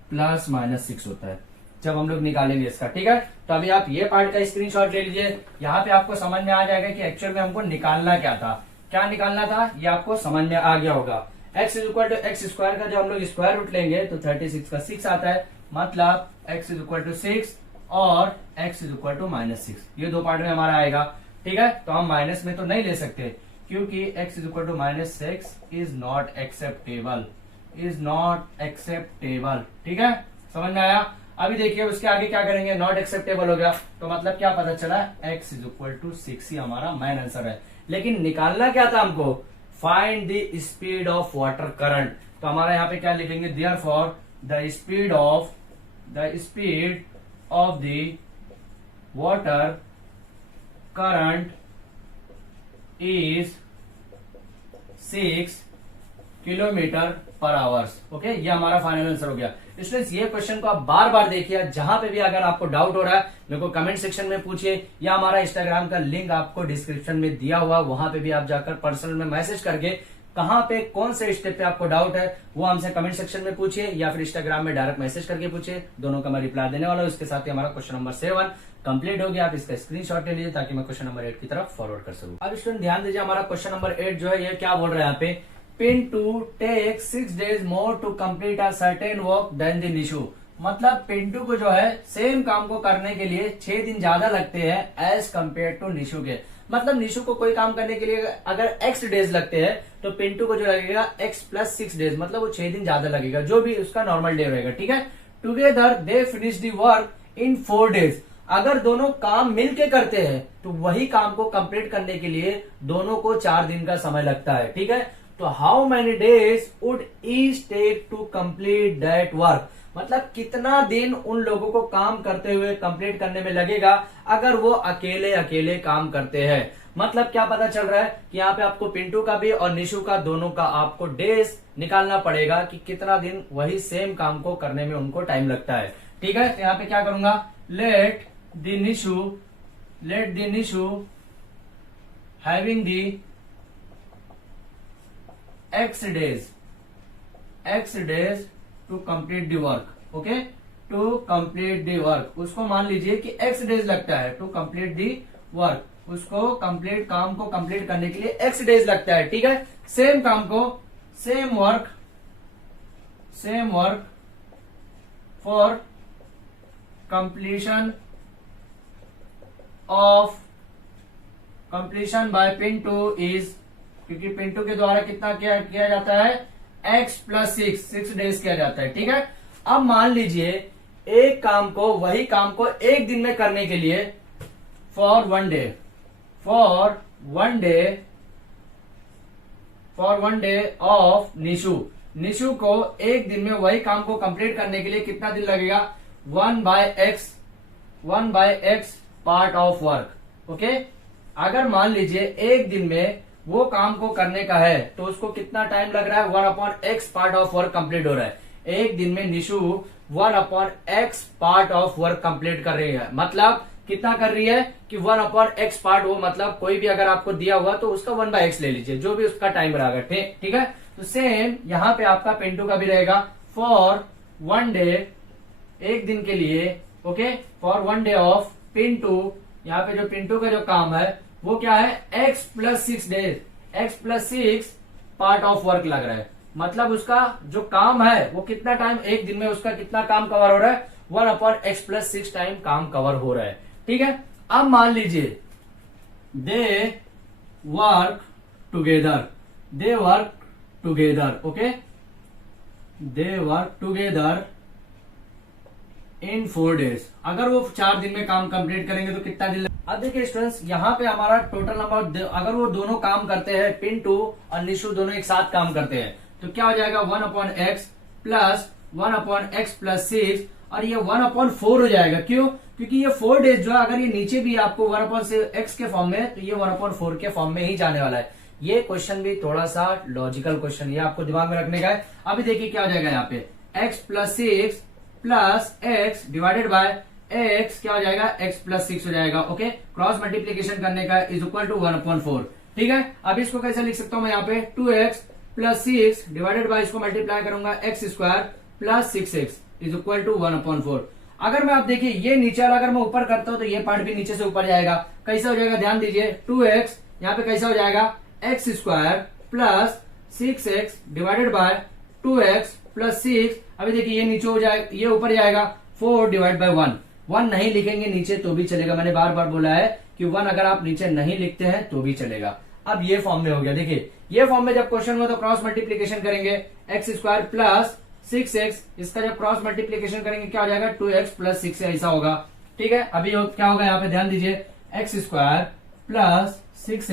plus minus 6 होता है जब हम लोग निकालेंगे इसका। ठीक है, तो अभी आप ये पार्ट का स्क्रीनशॉट ले लीजिए, यहाँ पे आपको समझ में आ जाएगा कि एक्चुअल में हमको निकालना क्या था, क्या निकालना था, ये आपको समझ में आ गया होगा। X is equal to x square का जो हम लोग स्क्वायर रूट लेंगे तो 36 का 6 आता है, मतलब एक्स इज इक्वल टू 6 और x is equal to minus 6, ये दो पार्ट में हमारा आएगा। ठीक है, तो हम माइनस में तो नहीं ले सकते क्योंकि x is equal to minus 6 is not acceptable, is not acceptable. ठीक है, समझ में आया। अभी देखिए उसके आगे क्या करेंगे, नॉट एक्सेप्टेबल हो गया तो मतलब क्या पता चला, एक्स इज इक्वल टू 6 ही हमारा मेन आंसर है। लेकिन निकालना क्या था हमको, find the speed of water current. तो हमारा यहाँ पे क्या लिखेंगे, therefore the speed of the water current is 6 kilometre पर आवर्स। ओके, ये हमारा फाइनल आंसर हो गया। स्टूडेंट्स, ये क्वेश्चन को आप बार बार देखिए, जहां पे भी अगर आपको डाउट हो रहा है मेरे को कमेंट सेक्शन में पूछिए, या हमारा इंस्टाग्राम का लिंक आपको डिस्क्रिप्शन में दिया हुआ, वहां पे भी आप जाकर पर्सनल में मैसेज करके कहां पे कौन से स्टेप पे आपको डाउट है वो हमसे कमेंट सेक्शन में पूछिए, या फिर इंस्टाग्राम में डायरेक्ट मैसेज करके पूछिए। दोनों का मैं रिप्लाई देने वाला हूं। इसके साथ ही हमारा क्वेश्चन नंबर 7 कंप्लीट हो गया। आप इसका स्क्रीनशॉट ले लीजिए ताकि मैं क्वेश्चन नंबर 8 की तरफ फॉरवर्ड कर सकूं। अब स्टूडेंट ध्यान दीजिए, हमारा क्वेश्चन नंबर 8 जो है ये क्या बोल रहा है यहाँ पे, Pintu takes 6 days more to complete a certain work than the Nishu। मतलब पिंटू को जो है सेम काम को करने के लिए 6 दिन ज्यादा लगते हैं एज कम्पेयर टू निशु के। मतलब निशु को कोई काम करने के लिए अगर x डेज लगते हैं तो पिंटू को जो लगेगा x + 6 डेज, मतलब वो 6 दिन ज्यादा लगेगा, जो भी उसका नॉर्मल डे रहेगा। ठीक है, together they finish the work in 4 days. अगर दोनों काम मिलके करते हैं तो वही काम को कंप्लीट करने के लिए दोनों को 4 दिन का समय लगता है। ठीक है, तो how many days would each take to complete that work. मतलब कितना दिन उन लोगों को काम करते हुए कंप्लीट करने में लगेगा अगर वो अकेले अकेले काम करते हैं। मतलब क्या पता चल रहा है कि यहाँ पे आपको पिंटू का भी और निशु का दोनों का आपको डेज निकालना पड़ेगा कि कितना दिन वही सेम काम को करने में उनको टाइम लगता है। ठीक है, तो यहाँ पे क्या करूंगा, let the Nishu having the x days to complete the work. Okay, to complete the work, उसको मान लीजिए कि x डेज लगता है टू कंप्लीट द वर्क, उसको कंप्लीट काम को कंप्लीट करने के लिए x डेज लगता है। ठीक है, सेम काम को same work for completion by Pintu is, क्योंकि पिंटू के द्वारा कितना किया जाता है, x + 6 डेज किया जाता है। ठीक है, अब मान लीजिए एक काम को, वही काम को एक दिन में करने के लिए for one day of Nishu को एक दिन में वही काम को कंप्लीट करने के लिए कितना दिन लगेगा, 1/x part of work. Okay, अगर मान लीजिए एक दिन में वो काम को करने का है तो उसको कितना टाइम लग रहा है, 1/x part of work complete हो रहा है। एक दिन में Nishu 1/x part of work complete कर रही है। मतलब कितना कर रही है कि 1/x पार्ट, वो मतलब कोई भी अगर आपको दिया हुआ तो उसका 1/x ले लीजिए, जो भी उसका टाइम रहेगा। ठीक है, तो सेम यहाँ पे आपका पिंटू का भी रहेगा फॉर वन डे, एक दिन के लिए। Okay, for one day of Pintu, यहाँ पे जो पिंटू का जो काम है वो क्या है, x + 6 days, x + 6 part of work लग रहा है। मतलब उसका जो काम है वो कितना टाइम, एक दिन में उसका कितना काम कवर हो रहा है, 1/x + 6 टाइम काम कवर हो रहा है। ठीक है, अब मान लीजिए they work together, okay, they work together in 4 days. अगर वो 4 दिन में काम कंप्लीट करेंगे तो कितना दिन अब देखिए स्टूडेंट्स, यहाँ पे हमारा टोटल नंबर, अगर वो दोनों काम करते हैं, पिंटू और निशु दोनों एक साथ काम करते हैं, तो क्या हो जाएगा, 1/x + 1/x + 6, और ये 1/4 हो जाएगा। क्यों, क्योंकि ये 4 डेज जो है, अगर ये नीचे भी आपको 1/x के फॉर्म में, तो ये 1/4 के फॉर्म में ही जाने वाला है। ये क्वेश्चन भी थोड़ा सा लॉजिकल क्वेश्चन, ये आपको दिमाग में रखने का है। अभी देखिए क्या हो जाएगा, यहाँ पे x + 6 + x divided by x क्या हो जाएगा, x + 6 हो जाएगा। ओके, क्रॉस मल्टीप्लीकेशन करने का इज इक्वल टू 1/4। ठीक है, अब इसको कैसे लिख सकता हूं मैं, यहाँ पे 2x + 6 डिवाइडेड बाय, इसको मल्टीप्लाई करूंगा x² + 6x is equal to 1/4। अगर मैं आप देखिए ये नीचे वाला अगर मैं ऊपर करता हूं तो ये पार्ट भी नीचे से ऊपर जाएगा। कैसे हो जाएगा, ध्यान दीजिए, 2x यहाँ पे कैसा हो जाएगा, x² + 6x divided by 2x + 6। अभी देखिए ये नीचे हो जाएगा, ये ऊपर जाएगा, 4 डिवाइड बाय 1 नहीं लिखेंगे नीचे तो भी चलेगा। मैंने बार बार बोला है कि 1 अगर आप नीचे नहीं लिखते हैं तो भी चलेगा। अब ये फॉर्म में हो गया। देखिए ये फॉर्म में जब क्वेश्चन हो तो क्रॉस मल्टीप्लीकेशन करेंगे, x² + 6x, इसका जब क्रॉस मल्टीप्लीकेशन करेंगे क्या हो जाएगा, 2x + 6 ऐसा होगा। ठीक है, अभी क्या होगा, यहाँ पे ध्यान दीजिए, x² + 6x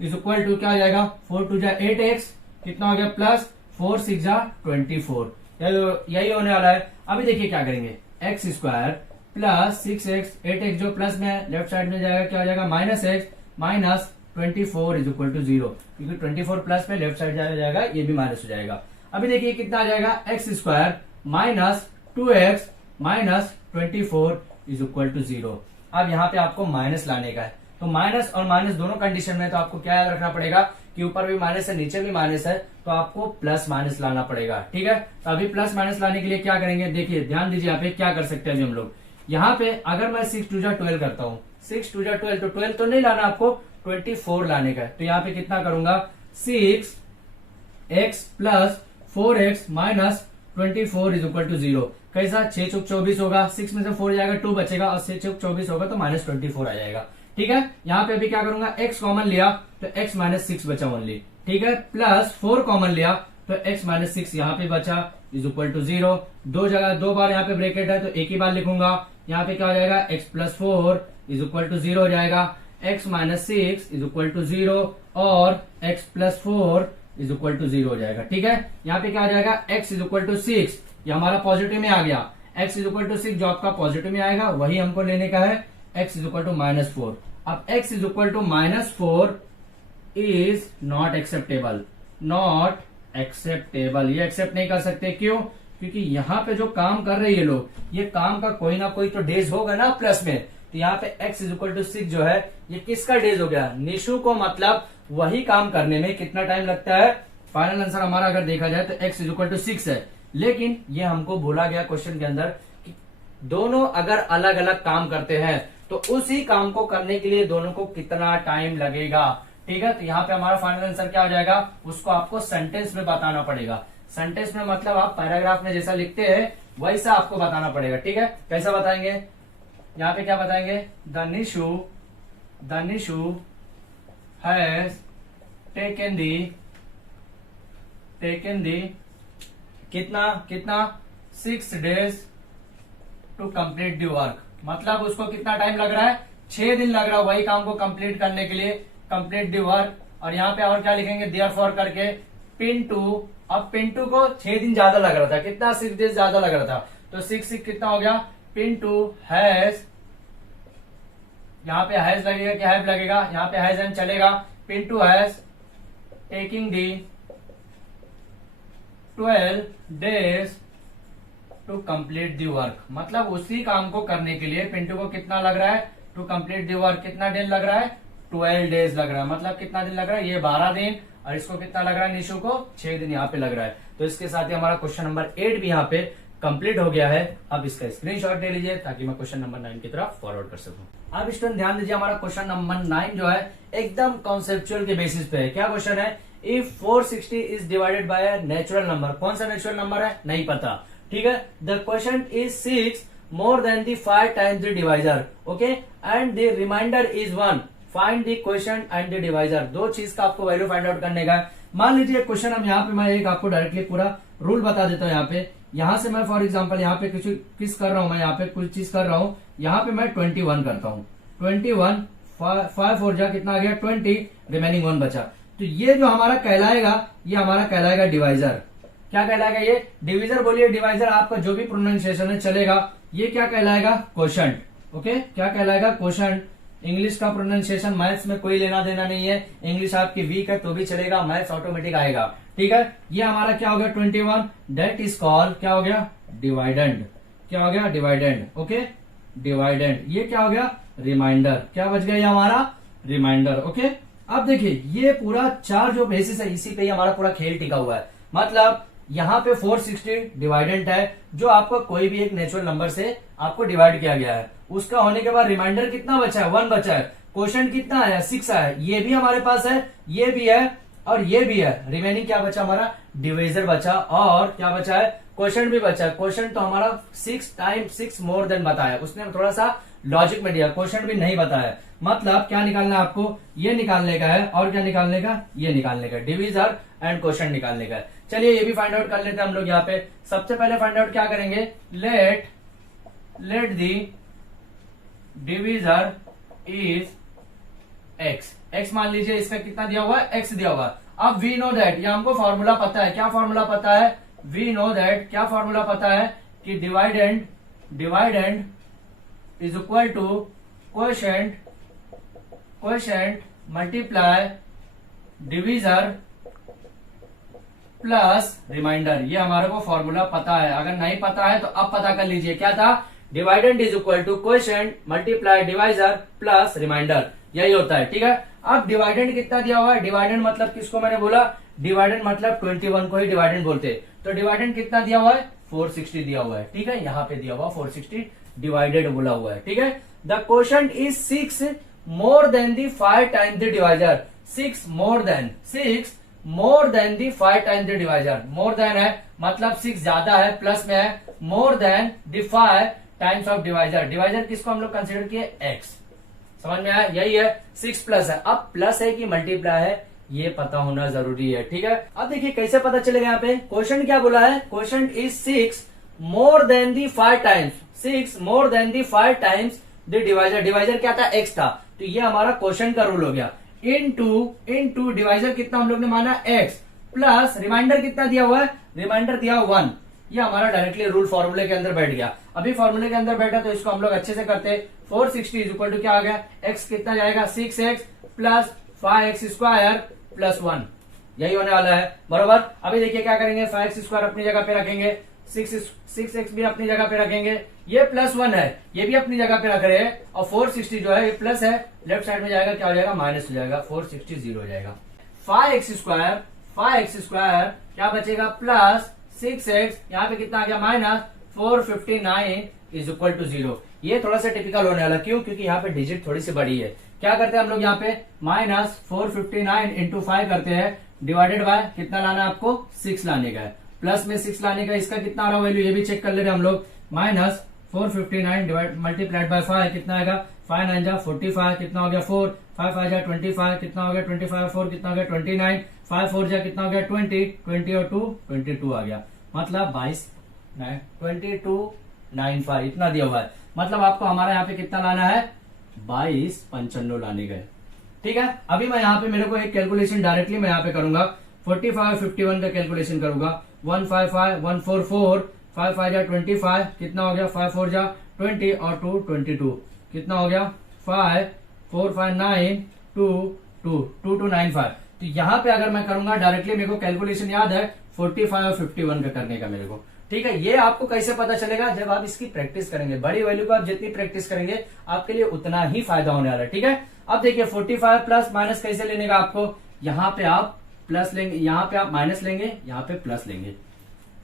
is equal to क्या हो जाएगा, 4 × 2 = 8x, कितना हो गया, प्लस 4 × 6 = 24। यही होने वाला है। अभी देखिए क्या करेंगे, x² प्लस 6x, 8x जो प्लस में है लेफ्ट साइड में जाएगा, क्या हो जाएगा minus x minus 24 is equal to 0, क्योंकि 24 प्लस में लेफ्ट साइड जाएगा, ये भी माइनस हो जाएगा। अभी देखिए कितना आ जाएगा, x square minus 2x minus 24 is equal to 0। अब यहाँ पे आपको माइनस लाने का है, तो माइनस और माइनस दोनों कंडीशन में तो आपको क्या याद रखना पड़ेगा कि ऊपर भी माइनस है नीचे भी माइनस है, तो आपको प्लस माइनस लाना पड़ेगा। ठीक है, तो अभी प्लस माइनस लाने के लिए क्या करेंगे, देखिए ध्यान दीजिए यहाँ पे क्या कर सकते हैं अभी हम लोग। यहाँ पे अगर मैं 6 2 12 करता हूँ, 6 2 12, तो 12 तो नहीं लाना आपको, 24 लाने का है। तो यहाँ पे कितना करूंगा, 6x plus 4x minus 24 is equal to 0। कैसा, 6 चौक 24 होगा, 6 में से 4 जाएगा 2 बचेगा, और 6 चौक 24 होगा तो माइनस 24 आ जाएगा। ठीक है, यहाँ पे अभी क्या करूंगा, x कॉमन लिया तो x माइनस 6 बचा ओनली। ठीक है, प्लस 4 कॉमन लिया तो x माइनस 6 यहाँ पे बचा इज इक्वल टू 0। दो जगह दो बार यहाँ पे ब्रैकेट है तो एक ही बार लिखूंगा, यहाँ पे क्या हो जाएगा, x plus 4 is equal to 0 हो जाएगा, x minus 6 is equal to 0 और x plus 4 is equal to 0 हो जाएगा। ठीक है, यहाँ पे क्या आ जाएगा, x इज इक्वल टू 6, ये हमारा पॉजिटिव में आ गया, x इज इक्वल टू 6 जो आपका पॉजिटिव में आएगा वही हमको लेने का है, x is equal to minus 4। अब x is equal to minus 4 is not acceptable, not acceptable, ये एक्सेप्ट नहीं कर सकते, क्यों, क्योंकि यहाँ पे जो काम कर रहे हैं ये लोग, ये काम का कोई ना कोई तो डेज होगा ना प्लस में, तो यहाँ पे x इज इक्वल टू 6 जो है ये किसका डेज हो गया, निशु को, मतलब वही काम करने में कितना टाइम लगता है। फाइनल आंसर हमारा अगर देखा जाए तो x इज इक्वल टू 6 है, लेकिन ये हमको बोला गया क्वेश्चन के अंदर कि दोनों अगर अलग अलग काम करते हैं तो उसी काम को करने के लिए दोनों को कितना टाइम लगेगा। ठीक है, तो यहाँ पे हमारा फाइनल आंसर क्या हो जाएगा, उसको आपको सेंटेंस में बताना पड़ेगा। सेंटेंस में मतलब आप पैराग्राफ में जैसा लिखते हैं वैसा आपको बताना पड़ेगा। ठीक है, कैसा बताएंगे, यहाँ पे क्या बताएंगे, the Nishu has taken the कितना 6 days to complete the work, मतलब उसको कितना टाइम लग रहा है, 6 दिन लग रहा है वही काम को कंप्लीट करने के लिए, कंप्लीट दी वर्क। और यहाँ पे और क्या लिखेंगे, देयरफॉर करके पिंटू, अब पिंटू को 6 दिन ज्यादा लग रहा था, कितना 6 days ज्यादा लग रहा था, तो 6 कितना हो गया, पिंटू हैज, यहाँ पे हैज लगेगा कि हैव लगेगा, यहाँ पे हैज एंड चलेगा, Pintu has taking the 12 days to complete the work, मतलब उसी काम को करने के लिए पिंटू को कितना लग रहा है, टू कंप्लीट दी वर्क कितना दिन लग रहा है, 12 days लग रहा है, मतलब कितना दिन लग रहा है, ये 12 दिन, और इसको कितना लग रहा है, निशु को 6 दिन यहाँ पे लग रहा है। तो इसके साथ ही हमारा क्वेश्चन नंबर 8 भी यहाँ पे कंप्लीट हो गया है। अब इसका स्क्रीनशॉट ले लीजिए ताकि मैं क्वेश्चन नंबर 9 की तरफ फॉरवर्ड कर सकूं। अब स्टूडेंट ध्यान दीजिए, हमारा क्वेश्चन नंबर 9 जो है एकदम कॉन्सेप्चुअल के बेसिस पे है। क्या क्वेश्चन है, if 460 is divided by a natural number, कौन सा नेचुरल नंबर है नहीं पता। ठीक है, the question is 6 more than the 5 times the divisor, okay, and the remainder is 1, find the question and the divisor. दो चीज का आपको वैल्यू फाइंड आउट करने का है। मान लीजिए क्वेश्चन, हम यहाँ पे मैं एक आपको डायरेक्टली पूरा रूल बता देता हूँ। यहाँ पे, यहाँ से मैं फॉर एग्जांपल यहाँ पे किस कर रहा हूँ, मैं यहाँ पे कुछ चीज कर रहा हूँ, यहाँ पे मैं 21 करता हूँ, 21 5 4 जा कितना आ गया 20, रिमेनिंग 1 बचा। तो ये जो हमारा कहलाएगा, ये हमारा कहलाएगा डिवाइजर। क्या कहलाएगा ये, डिविजर बोलिए, डिवाइजर आपका जो भी प्रोनाउंसिएशन है चलेगा। ये क्या कहलाएगा, क्वोशंट, ओके, क्या कहलाएगा, क्वोशंट। इंग्लिश का प्रोनाउंसिएशन मैथ्स में कोई लेना देना नहीं है, इंग्लिश आपकी वीक है तो भी चलेगा, मैथ्स ऑटोमेटिक आएगा। ठीक है, ये हमारा क्या हो गया 21, डेट इज कॉल्ड, क्या हो गया, डिवाइडेंड, क्या हो गया, डिवाइडेंड, ओके, डिवाइडेंड। ये क्या हो गया, रिमाइंडर, क्या बच गया ये हमारा रिमाइंडर, ओके। अब देखिए ये पूरा 4 जो बेसिस है इसी पे ही हमारा पूरा खेल टिका हुआ है। मतलब यहाँ पे 460 डिवाइडेंट है, जो आपको कोई भी एक नेचुरल नंबर से आपको डिवाइड किया गया है, उसका होने के बाद रिमाइंडर कितना बचा है, 1 बचा है। क्वोशंट कितना आया, 6 आया, ये भी हमारे पास है, ये भी है और ये भी है। रिमेनिंग क्या बचा हमारा, डिविजर बचा, और क्या बचा है, क्वोशंट भी बचा। क्वोशंट तो हमारा 6 टाइम्स 6 मोर देन बताया, उसने थोड़ा सा लॉजिक में दिया, क्वोशंट भी नहीं बताया। मतलब क्या निकालना है आपको, ये निकालने का है, और क्या निकालने का, ये निकालने का, डिविजर एंड क्वोशंट निकालने का है। चलिए ये भी फाइंड आउट कर लेते हैं हम लोग। यहाँ पे सबसे पहले फाइंड आउट क्या करेंगे, let the divisor is x, x मान लीजिए इसका कितना दिया हुआ है, x दिया हुआ है। अब वी नो दैट, ये हमको फॉर्मूला पता है, क्या फॉर्मूला पता है, वी नो दैट, क्या फॉर्मूला पता है कि dividend is equal to quotient multiply divisor plus remainder. ये हमारे को फॉर्मूला पता है, अगर नहीं पता है तो अब पता कर लीजिए। क्या था? Dividend is equal to quotient multiply divisor plus remainder, यही होता है। ठीक है, अब डिवाइडेंड कितना दिया हुआ है? डिवाइडेंड मतलब किसको मैंने बोला? डिवाइडेंड मतलब 21 को ही डिवाइडेंड बोलते हैं। तो डिवाइडेंड कितना दिया हुआ है? 460 दिया हुआ है। ठीक है, यहाँ पे दिया हुआ 460 डिवाइडेड बोला हुआ है। ठीक है, the quotient is 6 more than the 5 times the divisor. 6 more than the 5 times the divisor. More than है मतलब 6 ज्यादा है, प्लस में है मोर than the 5 times of divisor. Divisor किसको हम लोग कंसिडर किए? x। समझ में आया? यही है, 6 प्लस है। अब प्लस है कि मल्टीप्लाई है, ये पता होना जरूरी है। ठीक है, अब देखिए कैसे पता चलेगा। यहाँ पे क्वोशेंट क्या बोला है? Quotient is 6 more then the 5 times. 6 more then the 5 times the divisor. Divisor क्या था? x था, तो ये हमारा क्वोशेंट का रूल हो गया। इनटू डिवाइजर कितना हम लोग ने माना? x प्लस रिमाइंडर कितना दिया हुआ है? रिमाइंडर दिया 1। ये हमारा डायरेक्टली रूल फॉर्मूले के अंदर बैठ गया। अभी फॉर्मूले के अंदर बैठा तो इसको हम लोग अच्छे से करते हैं। 460 इज इक्वल टू क्या आ गया? x कितना जाएगा? 6x plus 5x square plus 1, यही होने वाला है। बरोबर। अभी देखिए क्या करेंगे, 5x स्क्वायर अपनी जगह पे रखेंगे, 6x भी अपनी जगह पे रखेंगे, ये प्लस 1 है, ये भी अपनी जगह पे रख रहे हैं, और 460 जो है ये प्लस है, लेफ्ट साइड में जाएगा क्या हो जाएगा? माइनस हो जाएगा, 460 जीरो हो जाएगा। 5x स्क्वायर क्या बचेगा? प्लस 6x, यहाँ पे कितना आ गया? Minus 459 is equal to 0। ये थोड़ा सा टिपिकल होने वाला, क्यों? क्योंकि यहाँ पे डिजिट थोड़ी सी बड़ी है। क्या करते हैं हम लोग यहाँ पे? माइनस 459 इंटू 5 करते हैं, डिवाइडेड बाय कितना लाना है आपको? 6 लाने का है, प्लस में 6 लाने का। इसका कितना आ रहा वैल्यू ये भी चेक कर ले रहे हम लोग। माइनस 459 डिवाइड मल्टीप्लाइड बाय 5 कितना आएगा? 5 9 जा 45, कितना हो गया? 4 5 5 जा 25, कितना हो गया? 25 4 कितना हो गया? 29 5 4 जा कितना हो गया? 20 और 2 22 आ गया, मतलब 2295 इतना दिया हुआ है। मतलब आपको हमारा यहाँ पे कितना लाना है? 2295 लाने गए। ठीक है, अभी मैं यहाँ पे मेरे को एक कैलकुलेशन डायरेक्टली मैं यहाँ पे करूंगा। 45 51 का कैलकुलेशन करूंगा। 155 144 5 5 जा 25, कितना हो गया? 5 4 जा 20 और 2 22, कितना हो गया? 5 4 5 9 2 2 2 2 9 5। तो यहाँ पे अगर मैं करूंगा डायरेक्टली, मेरे को कैलकुलेशन याद है 45 और 51 का करने का मेरे को। ठीक है, ये आपको कैसे पता चलेगा? जब आप इसकी प्रैक्टिस करेंगे। बड़ी वैल्यू को आप जितनी प्रैक्टिस करेंगे आपके लिए उतना ही फायदा होने वाला है। ठीक है, अब देखिए 45 प्लस माइनस कैसे लेने का आपको? यहाँ पे आप प्लस लेंगे, यहाँ पे आप माइनस लेंगे, यहाँ पे प्लस लेंगे।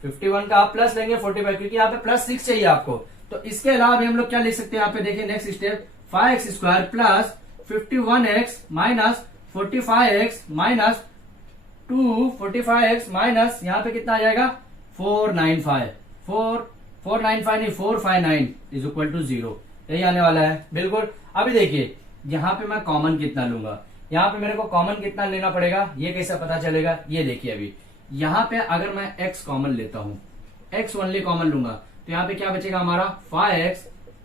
51 का आप प्लस लेंगे 45, क्योंकि यहाँ पे प्लस 6 चाहिए आपको। तो इसके अलावा भी हम लोग क्या लिख सकते हैं? यहाँ पे देखिए next step, 5x square plus 51x minus 45x minus 245x minus यहाँ पे कितना आ जाएगा? 495 नहीं 459 इज इक्वल टू 0, यही आने वाला है बिल्कुल। अभी देखिए यहाँ पे मैं कॉमन कितना लूंगा? यहाँ पे मेरे को कॉमन कितना लेना पड़ेगा? ये कैसे पता चलेगा? ये देखिए, अभी यहाँ पे अगर मैं x कॉमन लेता हूँ, x ओनली कॉमन लूंगा, तो यहाँ पे क्या बचेगा हमारा? 5x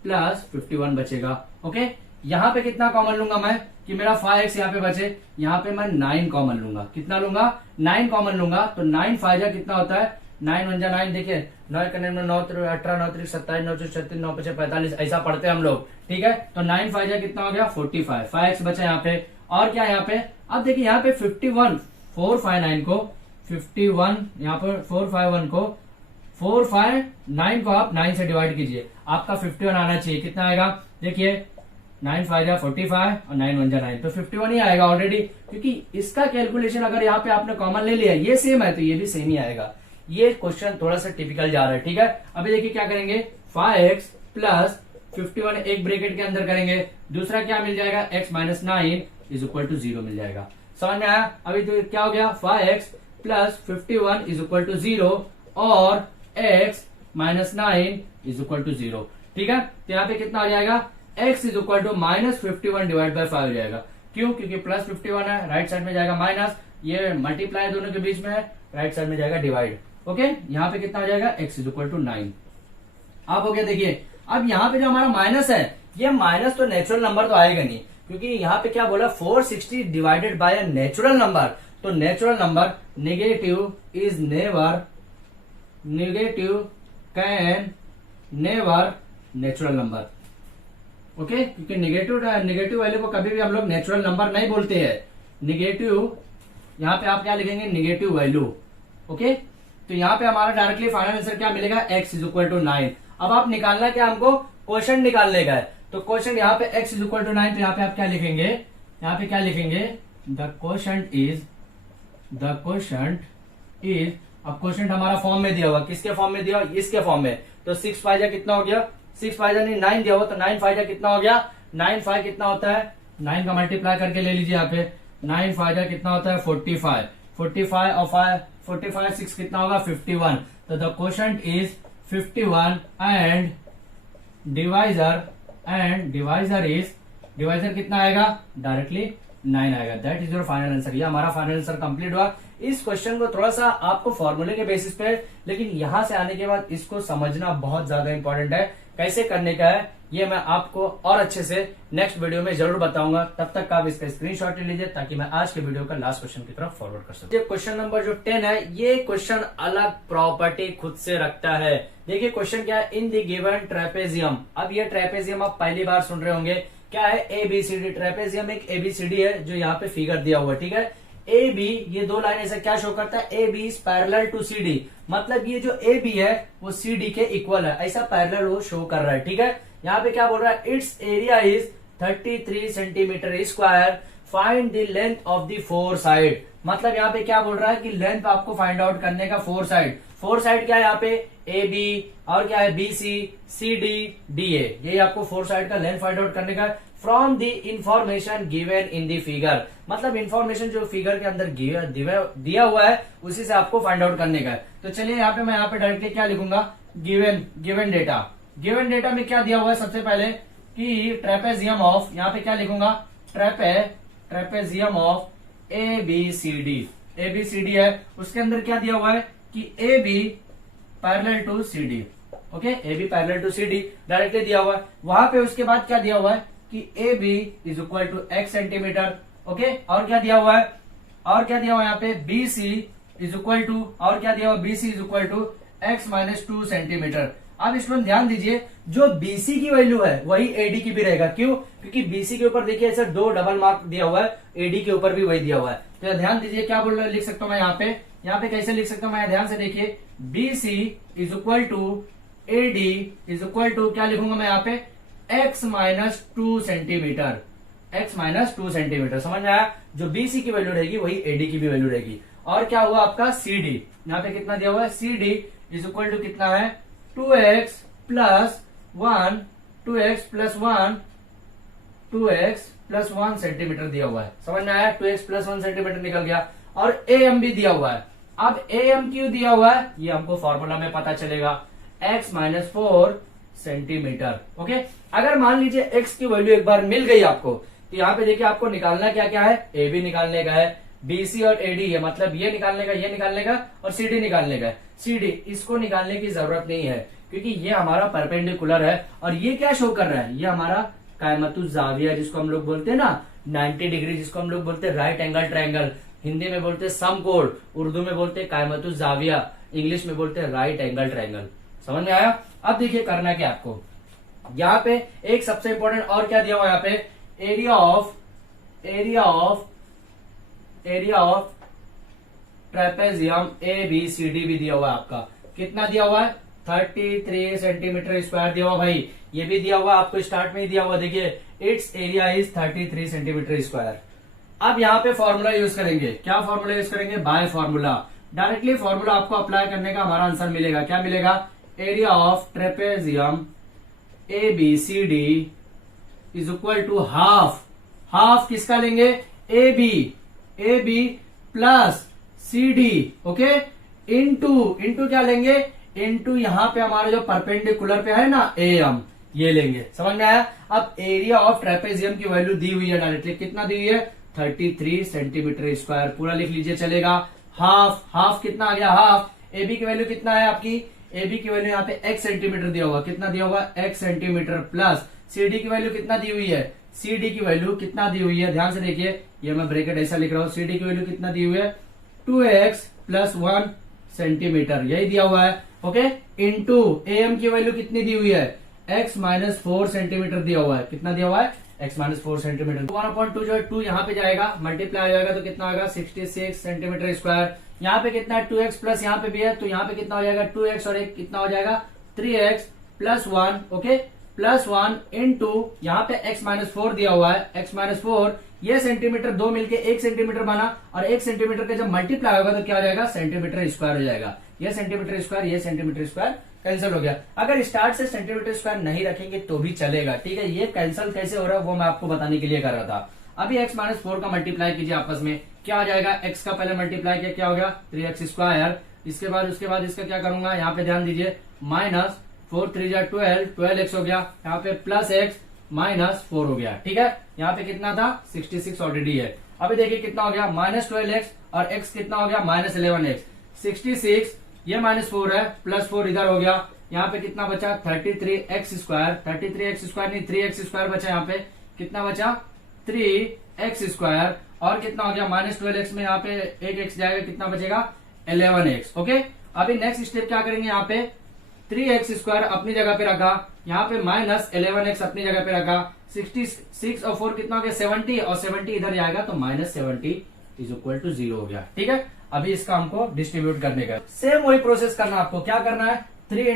प्लस 51 बचेगा। ओके, यहाँ पे कितना कॉमन लूंगा मैं कि मेरा 5x यहाँ पे बचे? यहाँ पे मैं 9 कॉमन लूंगा। कितना लूंगा? 9 कॉमन लूंगा। तो 9 फायदा कितना होता है? 9 1 जा 9, देखिए 9 करने में 9 18 9 27 9 36 9 5 45 ऐसा पढ़ते हैं हम लोग। ठीक है, तो 9 फायदा कितना हो गया? 45, 5x बचा यहाँ पे। और क्या यहाँ पे? अब देखिए यहाँ पे 51 459 को 51 यहाँ पर 451 को 459 को आप 9 से डिवाइड कीजिए, आपका 51 आना चाहिए। कितना आएगा? देखिए 9 5 जा 45 और 9 1 जा 9, तो 51 ही आएगा ऑलरेडी, क्योंकि इसका कैलकुलेशन अगर यहाँ पे आपने कॉमन ले लिया, ये सेम है तो ये भी सेम ही आएगा। ये क्वेश्चन थोड़ा सा टिपिकल जा रहा है। ठीक है, अभी देखिए क्या करेंगे? 5x प्लस 51 एक ब्रैकेट के अंदर करेंगे, दूसरा क्या मिल जाएगा? x minus 9 is equal to 0 मिल जाएगा। समझ में आया? अभी तो क्या हो गया? 5x plus 51 is equal to 0 और x minus 9 is equal to 0। ठीक है, तो यहाँ पे कितना आ जाएगा? x is equal to minus 51 divide by 5 हो जाएगा। क्यों? क्योंकि प्लस 51 है, राइट साइड में जाएगा माइनस, ये मल्टीप्लाई दोनों के बीच में है, राइट साइड में जाएगा डिवाइड। ओके, यहाँ पे कितना आ जाएगा? x is equal to 9। अब हो गया, देखिए अब यहाँ पे जो हमारा माइनस है, ये माइनस तो नेचुरल नंबर तो आएगा नहीं, क्योंकि यहाँ पे क्या बोला? 460 divided by a natural number. तो natural number negative is never, negative can never natural number. Okay, क्योंकि नेगेटिव वैल्यू को कभी भी हम लोग नेचुरल नंबर नहीं बोलते हैं। निगेटिव, यहाँ पे आप क्या लिखेंगे, निगेटिव वैल्यू। ओके, तो यहाँ पे हमारा डायरेक्टली फाइनल आंसर क्या मिलेगा, x इज इक्वल टू 9। अब आप निकालना क्या, हमको क्वेश्चन निकालने का है, तो क्वेश्चन यहाँ पे x इज इक्वल टू 9, तो यहाँ पे आप क्या लिखेंगे, यहाँ पे क्या लिखेंगे, द क्वेश्चन इज, अब क्वेश्चन हमारा फॉर्म में दिया हुआ, किसके फॉर्म में दिया हुआ, इसके फॉर्म में, तो 6 फाइजा कितना हो गया, 6 फाइजा नहीं 9 दिया हुआ, तो 9 फाइजा कितना हो गया, 9 फाइव कितना होता है, 9 का मल्टीप्लाई करके ले लीजिए यहाँ पे, 9 फाइजा कितना होता है 45, 45 और 45 6 कितना होगा 51, तो the question is 51 and divisor कितना आएगा, डायरेक्टली 9 आएगा। That is your final answer. ये हमारा फाइनल आंसर कंप्लीट हुआ। इस क्वेश्चन को थोड़ा सा आपको फॉर्मूले के बेसिस पे, लेकिन यहां से आने के बाद इसको समझना बहुत ज्यादा इंपॉर्टेंट है। कैसे करने का है ये मैं आपको और अच्छे से नेक्स्ट वीडियो में जरूर बताऊंगा। तब तक आप इसका स्क्रीनशॉट ले लीजिए ताकि मैं आज के वीडियो का लास्ट क्वेश्चन की तरफ फॉरवर्ड कर सकूं। क्वेश्चन नंबर जो 10 है, ये क्वेश्चन अलग प्रॉपर्टी खुद से रखता है। देखिए क्वेश्चन क्या है, इन द गिवन ट्रेपेजियम। अब ये ट्रेपेजियम आप पहली बार सुन रहे होंगे, क्या है, एबीसीडी। ट्रेपेजियम एक एबीसीडी है जो यहाँ पे फिगर दिया हुआ है, ठीक है। ए बी, ये दो लाइन ऐसे क्या शो करता है, A B is parallel to C D, मतलब ये जो ए बी है वो सी डी के इक्वल है, ऐसा पैरेलल वो शो कर रहा है, ठीक है। यहाँ पे क्या बोल रहा है, it's area is 33 centimetre square, find the length of the four side. मतलब यहाँ पे क्या बोल रहा है कि लेंथ आपको फाइंड आउट करने का फोर साइड। फोर साइड क्या है यहाँ पे, ए बी और क्या है, B C, C D, D A, ये आपको फोर साइड का लेंथ फाइंड आउट करने का from the information given in the figure. मतलब इंफॉर्मेशन जो फिगर के अंदर दिया हुआ है उसी से आपको फाइंड आउट करने का है। तो चलिए यहाँ पे मैं यहाँ पे डायरेक्टली क्या लिखूंगा, गिवन डेटा। गिवन डेटा में क्या दिया हुआ है, सबसे पहले कि ट्रेपेजियम ऑफ, यहाँ पे क्या लिखूंगा, trapezium of A B C D है, उसके अंदर क्या दिया हुआ है कि A B parallel to C D. Okay, A B parallel to C D directly दिया हुआ है। वहां पे उसके बाद क्या दिया हुआ है कि A B is equal to x centimetre. Okay, और क्या दिया हुआ है, और क्या दिया हुआ है यहाँ पे, B C is equal to, और क्या दिया हुआ, B C is equal to x minus 2 centimetre. अब इसमें ध्यान दीजिए, जो बीसी की वैल्यू है वही एडी की भी रहेगा। क्यों, क्योंकि बीसी के ऊपर देखिए ऐसा 2 डबल मार्क दिया हुआ है, एडी के ऊपर भी वही दिया हुआ है। तो ध्यान दीजिए क्या बोल रहा है, लिख सकता हूं मैं यहाँ पे कैसे लिख सकता हूं मैं, ध्यान से देखिए, BC is equal to AD is equal to, क्या लिखूंगा मैं यहाँ पे, x minus 2 centimetre, x minus 2 centimetre. समझ में आया, जो बीसी की वैल्यू रहेगी वही एडी की भी वैल्यू रहेगी। और क्या हुआ आपका सीडी, यहाँ पे कितना दिया हुआ है, सीडी इज इक्वल टू कितना है, 2x plus 1, 2x plus 1 centimetre दिया हुआ है। समझ में आया, 2x प्लस 1 सेंटीमीटर निकल गया। और am भी दिया हुआ है। अब am क्यों दिया हुआ है ये हमको फॉर्मूला में पता चलेगा, x माइनस 4 सेंटीमीटर। ओके, अगर मान लीजिए x की वैल्यू एक बार मिल गई आपको, तो यहाँ पे देखिए आपको निकालना क्या क्या है, ए बी निकालने का है, बीसी और एडी है, मतलब ये निकालने का, ये निकालने का, और सीडी निकालने का है। सीडी इसको निकालने की जरूरत नहीं है क्योंकि ये हमारा परपेंडिकुलर है। और ये क्या शो कर रहा है, ये हमारा कायमतु जाविया जिसको हम लोग बोलते हैं ना, 90 डिग्री जिसको हम लोग बोलते हैं राइट एंगल ट्रायंगल, हिंदी में बोलते हैं समकोण, उर्दू में बोलते हैं कायमतु जाविया, इंग्लिश में बोलते हैं राइट एंगल ट्रायंगल। समझ में आया। अब देखिए करना क्या आपको, यहाँ पे एक सबसे इंपॉर्टेंट और क्या दिया हुआ है, यहाँ पे area of trapezium A B C D भी दिया हुआ है आपका। कितना दिया हुआ है, 33 सेंटीमीटर स्क्वायर दिया हुआ भाई, ये भी दिया हुआ आपको, स्टार्ट में ही दिया हुआ, देखिए it's area is 33 centimetre square. अब यहाँ पे फॉर्मूला यूज करेंगे, क्या फॉर्मूला यूज करेंगे, बाय फॉर्मूला। डायरेक्टली फॉर्मूला आपको अप्लाई करने का हमारा आंसर मिलेगा, क्या मिलेगा, area of trapezium A B C D is equal to half किसका लेंगे, A B plus C D, okay, into क्या लेंगे, इंटू यहाँ पे हमारा जो परपेंडिकुलर पे है ना एम, ये लेंगे। समझ में आया। अब एरिया ऑफ ट्रेपेजियम की वैल्यू दी हुई है डायरेक्टली, कितना दी हुई है, 33 सेंटीमीटर स्क्वायर, पूरा लिख लीजिए चलेगा। हाफ कितना आ गया, हाफ ए बी की वैल्यू कितना है आपकी, ए बी की वैल्यू यहाँ पे x सेंटीमीटर दिया हुआ, कितना दिया हुआ, x centimetre plus C D की वैल्यू कितना दी हुई है, सी डी की वैल्यू कितना दी हुई है, ध्यान से देखिए, ये मैं ब्रैकेट ऐसा लिख रहा हूँ, सी डी की वैल्यू कितना दी हुई है, 2x प्लस 1 सेंटीमीटर, यही दिया हुआ है। ओके, इंटू एम की वैल्यू कितनी दी हुई है, x माइनस 4 सेंटीमीटर दिया हुआ है। कितना दिया हुआ है? x minus 4 centimetre. 1/2 जो है 2 यहाँ पे जाएगा, मल्टीप्लाई हो जाएगा तो कितना होगा 66 सेंटीमीटर स्क्वायर। यहाँ पे कितना है 2x प्लस यहाँ पे भी है तो यहाँ पे कितना हो जाएगा 2x और एक कितना हो जाएगा 3x plus 1, okay, plus 1 into यहाँ पे x माइनस 4 दिया हुआ है, x माइनस 4 ये सेंटीमीटर दो मिलके 1 सेंटीमीटर बना और 1 सेंटीमीटर का जब मल्टीप्लाई होगा तो क्या हो जाएगा सेंटीमीटर स्क्वायर हो जाएगा। ये सेंटीमीटर स्क्वायर कैंसिल हो गया। अगर स्टार्ट से सेंटीमीटर स्क्वायर नहीं रखेंगे तो भी चलेगा, ठीक है। ये कैंसिल कैसे हो रहा है वो मैं आपको बताने के लिए कर रहा था। अभी x माइनस 4 का मल्टीप्लाई कीजिए आपस में, क्या हो जाएगा x का पहले मल्टीप्लाई किया क्या हो गया 3x स्क्वायर। इसके बाद इसका क्या करूंगा, यहाँ पे ध्यान दीजिए, माइनस 4 3 जा 12x हो गया, यहाँ पे प्लस x माइनस 4 हो गया, ठीक है। यहाँ पे कितना था 66 ऑलरेडी है। अभी देखिए कितना हो गया माइनस 12x और x कितना हो गया माइनस 11x। 66 ये माइनस 4 है, प्लस 4 इधर हो गया, यहाँ पे कितना बचा 33x स्क्वायर, 33x स्क्वायर नहीं 3x स्क्वायर बचा, यहाँ पे कितना बचा 3x स्क्वायर और कितना हो गया माइनस 12x में यहाँ पे एक x जाएगा, कितना बचेगा 11x, ओके। अभी नेक्स्ट स्टेप क्या करेंगे, यहाँ पे 3x स्क्वायर अपनी जगह पे रखा, यहाँ पे माइनस 11x अपनी जगह पे रखा, 66 और 4 कितना हो गया 70 और 70 इधर जाएगा तो माइनस 70 इज इक्वल टू 0 हो गया, ठीक है। अभी इसका हमको डिस्ट्रीब्यूट करने का सेम वही प्रोसेस करना, आपको क्या करना है 3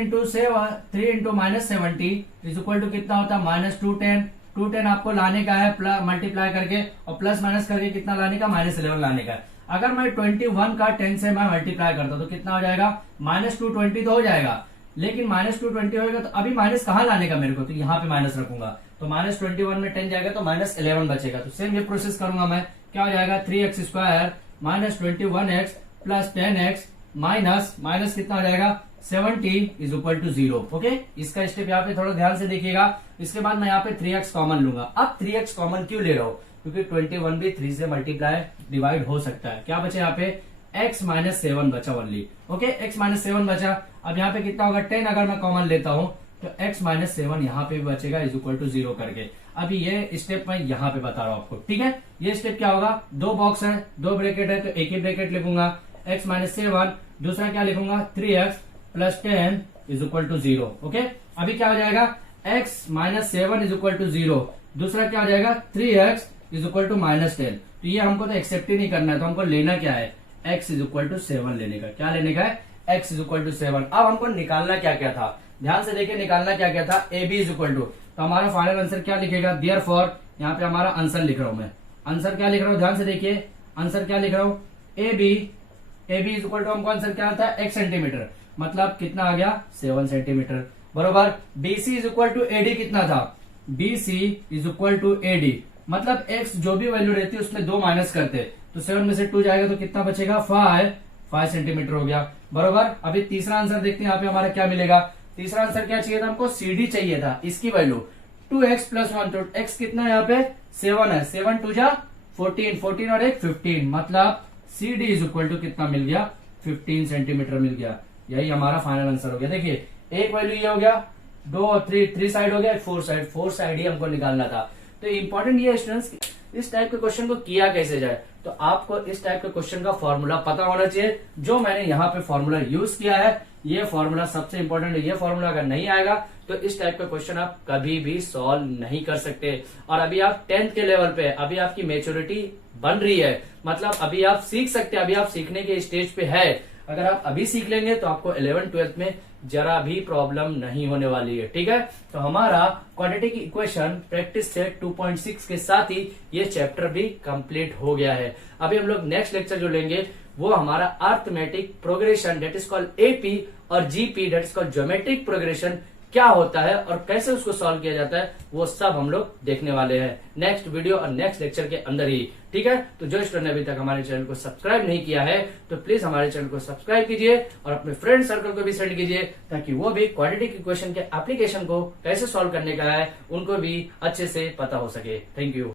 into minus 70 is equal to कितना होता है माइनस 210 आपको लाने का है मल्टीप्लाई करके और प्लस माइनस करके कितना लाने का माइनस 11 लाने का है। अगर मैं 21 का 10 से मैं मल्टीप्लाई करता तो कितना हो जाएगा माइनस 220 तो हो जाएगा, लेकिन माइनस 220 होगा तो अभी माइनस कहाँ लाने का मेरे को, तो यहाँ पे माइनस रखूंगा तो माइनस 21 में 10 जाएगा तो माइनस 11 बचेगा। तो सेम ये प्रोसेस करूंगा मैं, क्या हो जाएगा 3x square minus 21x plus 10x minus कितना हो जाएगा 70 इज इक्वल टू 0, ओके। इसका स्टेप यहाँ पे थोड़ा ध्यान से देखिएगा। इसके बाद मैं यहाँ पे 3x कॉमन लूंगा। अब 3x कॉमन क्यों ले रहा हूँ, क्योंकि 21 भी 3 से मल्टीप्लाई डिवाइड हो सकता है। क्या बचा यहाँ पे x माइनस 7 बचा ओनली, ओके, x माइनस 7 बचा। अब यहाँ पे कितना होगा 10 अगर मैं कॉमन लेता हूँ तो x माइनस 7 यहाँ पे भी बचेगा इज इक्वल टू 0 करके। अभी ये स्टेप मैं यहाँ पे बता रहा हूँ आपको, ठीक है। ये स्टेप क्या होगा, दो बॉक्स है, दो ब्रैकेट है तो एक ही ब्रैकेट लिखूंगा, x माइनस 7, दूसरा क्या लिखूंगा 3x plus 10 is equal to 0, okay. अभी क्या हो जाएगा x minus 7 is equal to 0, दूसरा क्या हो जाएगा 3x is equal to minus 10। तो ये हमको तो एक्सेप्ट ही नहीं करना है, तो हमको लेना क्या है x इज इक्वल टू 7 लेने का। क्या लेने का है x इज इक्वल टू 7। अब हमको निकालना क्या क्या था, ध्यान से देखिए निकालना क्या क्या था, ab इज इक्वल टू, तो हमारा फाइनल आंसर क्या लिखेगा देयरफॉर, यहाँ पे हमारा आंसर लिख रहा हूं मैं, आंसर क्या लिख रहा हूँ ध्यान से देखिए, आंसर क्या लिख रहा हूँ ab इज इक्वल टू हमको आंसर क्या आता है x सेंटीमीटर, मतलब कितना आ गया 7 सेंटीमीटर बरोबर। BC is equal to AD कितना था, BC is equal to AD, मतलब x जो भी वैल्यू रहती है उसमें 2 माइनस करते तो 7 में से 2 जाएगा तो कितना बचेगा 5 सेंटीमीटर हो गया बरोबर। अभी तीसरा आंसर देखते हैं यहाँ पे हमारा क्या मिलेगा। तीसरा आंसर क्या चाहिए था हमको, CD चाहिए था, इसकी वैल्यू 2x प्लस 1, तो x कितना है यहाँ पे 7 है, 7 2 जा 14 और एक 15, मतलब CD इज इक्वल टू कितना मिल गया 15 सेंटीमीटर मिल गया। यही हमारा फाइनल आंसर हो गया। देखिए एक वैल्यू ये हो गया, 2 और 3 साइड हो गया, 4 साइड ही हमको निकालना था। तो इंपॉर्टेंट ये स्टूडेंट्स इस टाइप के क्वेश्चन को किया कैसे जाए, तो आपको इस टाइप के क्वेश्चन का फॉर्मूला पता होना चाहिए। जो मैंने यहाँ पे फॉर्मूला यूज किया है ये फॉर्मूला सबसे इंपॉर्टेंट है। ये फॉर्मूला अगर नहीं आएगा तो इस टाइप का क्वेश्चन आप कभी भी सॉल्व नहीं कर सकते। और अभी आप 10th के लेवल पे, अभी आपकी मेच्योरिटी बन रही है, मतलब अभी आप सीख सकते हैं, अभी आप सीखने के स्टेज पे है। अगर आप अभी सीख लेंगे तो आपको 11th-12th में जरा भी प्रॉब्लम नहीं होने वाली है, ठीक है। तो हमारा क्वाड्रेटिक इक्वेशन प्रैक्टिस सेट 2.6 के साथ ही ये चैप्टर भी कंप्लीट हो गया है। अभी हम लोग नेक्स्ट लेक्चर जो लेंगे वो हमारा arithmetic progression that is called AP और GP that is called geometric progression क्या होता है और कैसे उसको सॉल्व किया जाता है, वो सब हम लोग देखने वाले हैं नेक्स्ट वीडियो और नेक्स्ट लेक्चर के अंदर ही, ठीक है। तो जो स्टूडेंट ने अभी तक हमारे चैनल को सब्सक्राइब नहीं किया है तो प्लीज हमारे चैनल को सब्सक्राइब कीजिए और अपने फ्रेंड सर्कल को भी सेंड कीजिए, ताकि वो भी क्वाड्रेटिक इक्वेशन के एप्लीकेशन को कैसे सॉल्व करने का है उनको भी अच्छे से पता हो सके। Thank you.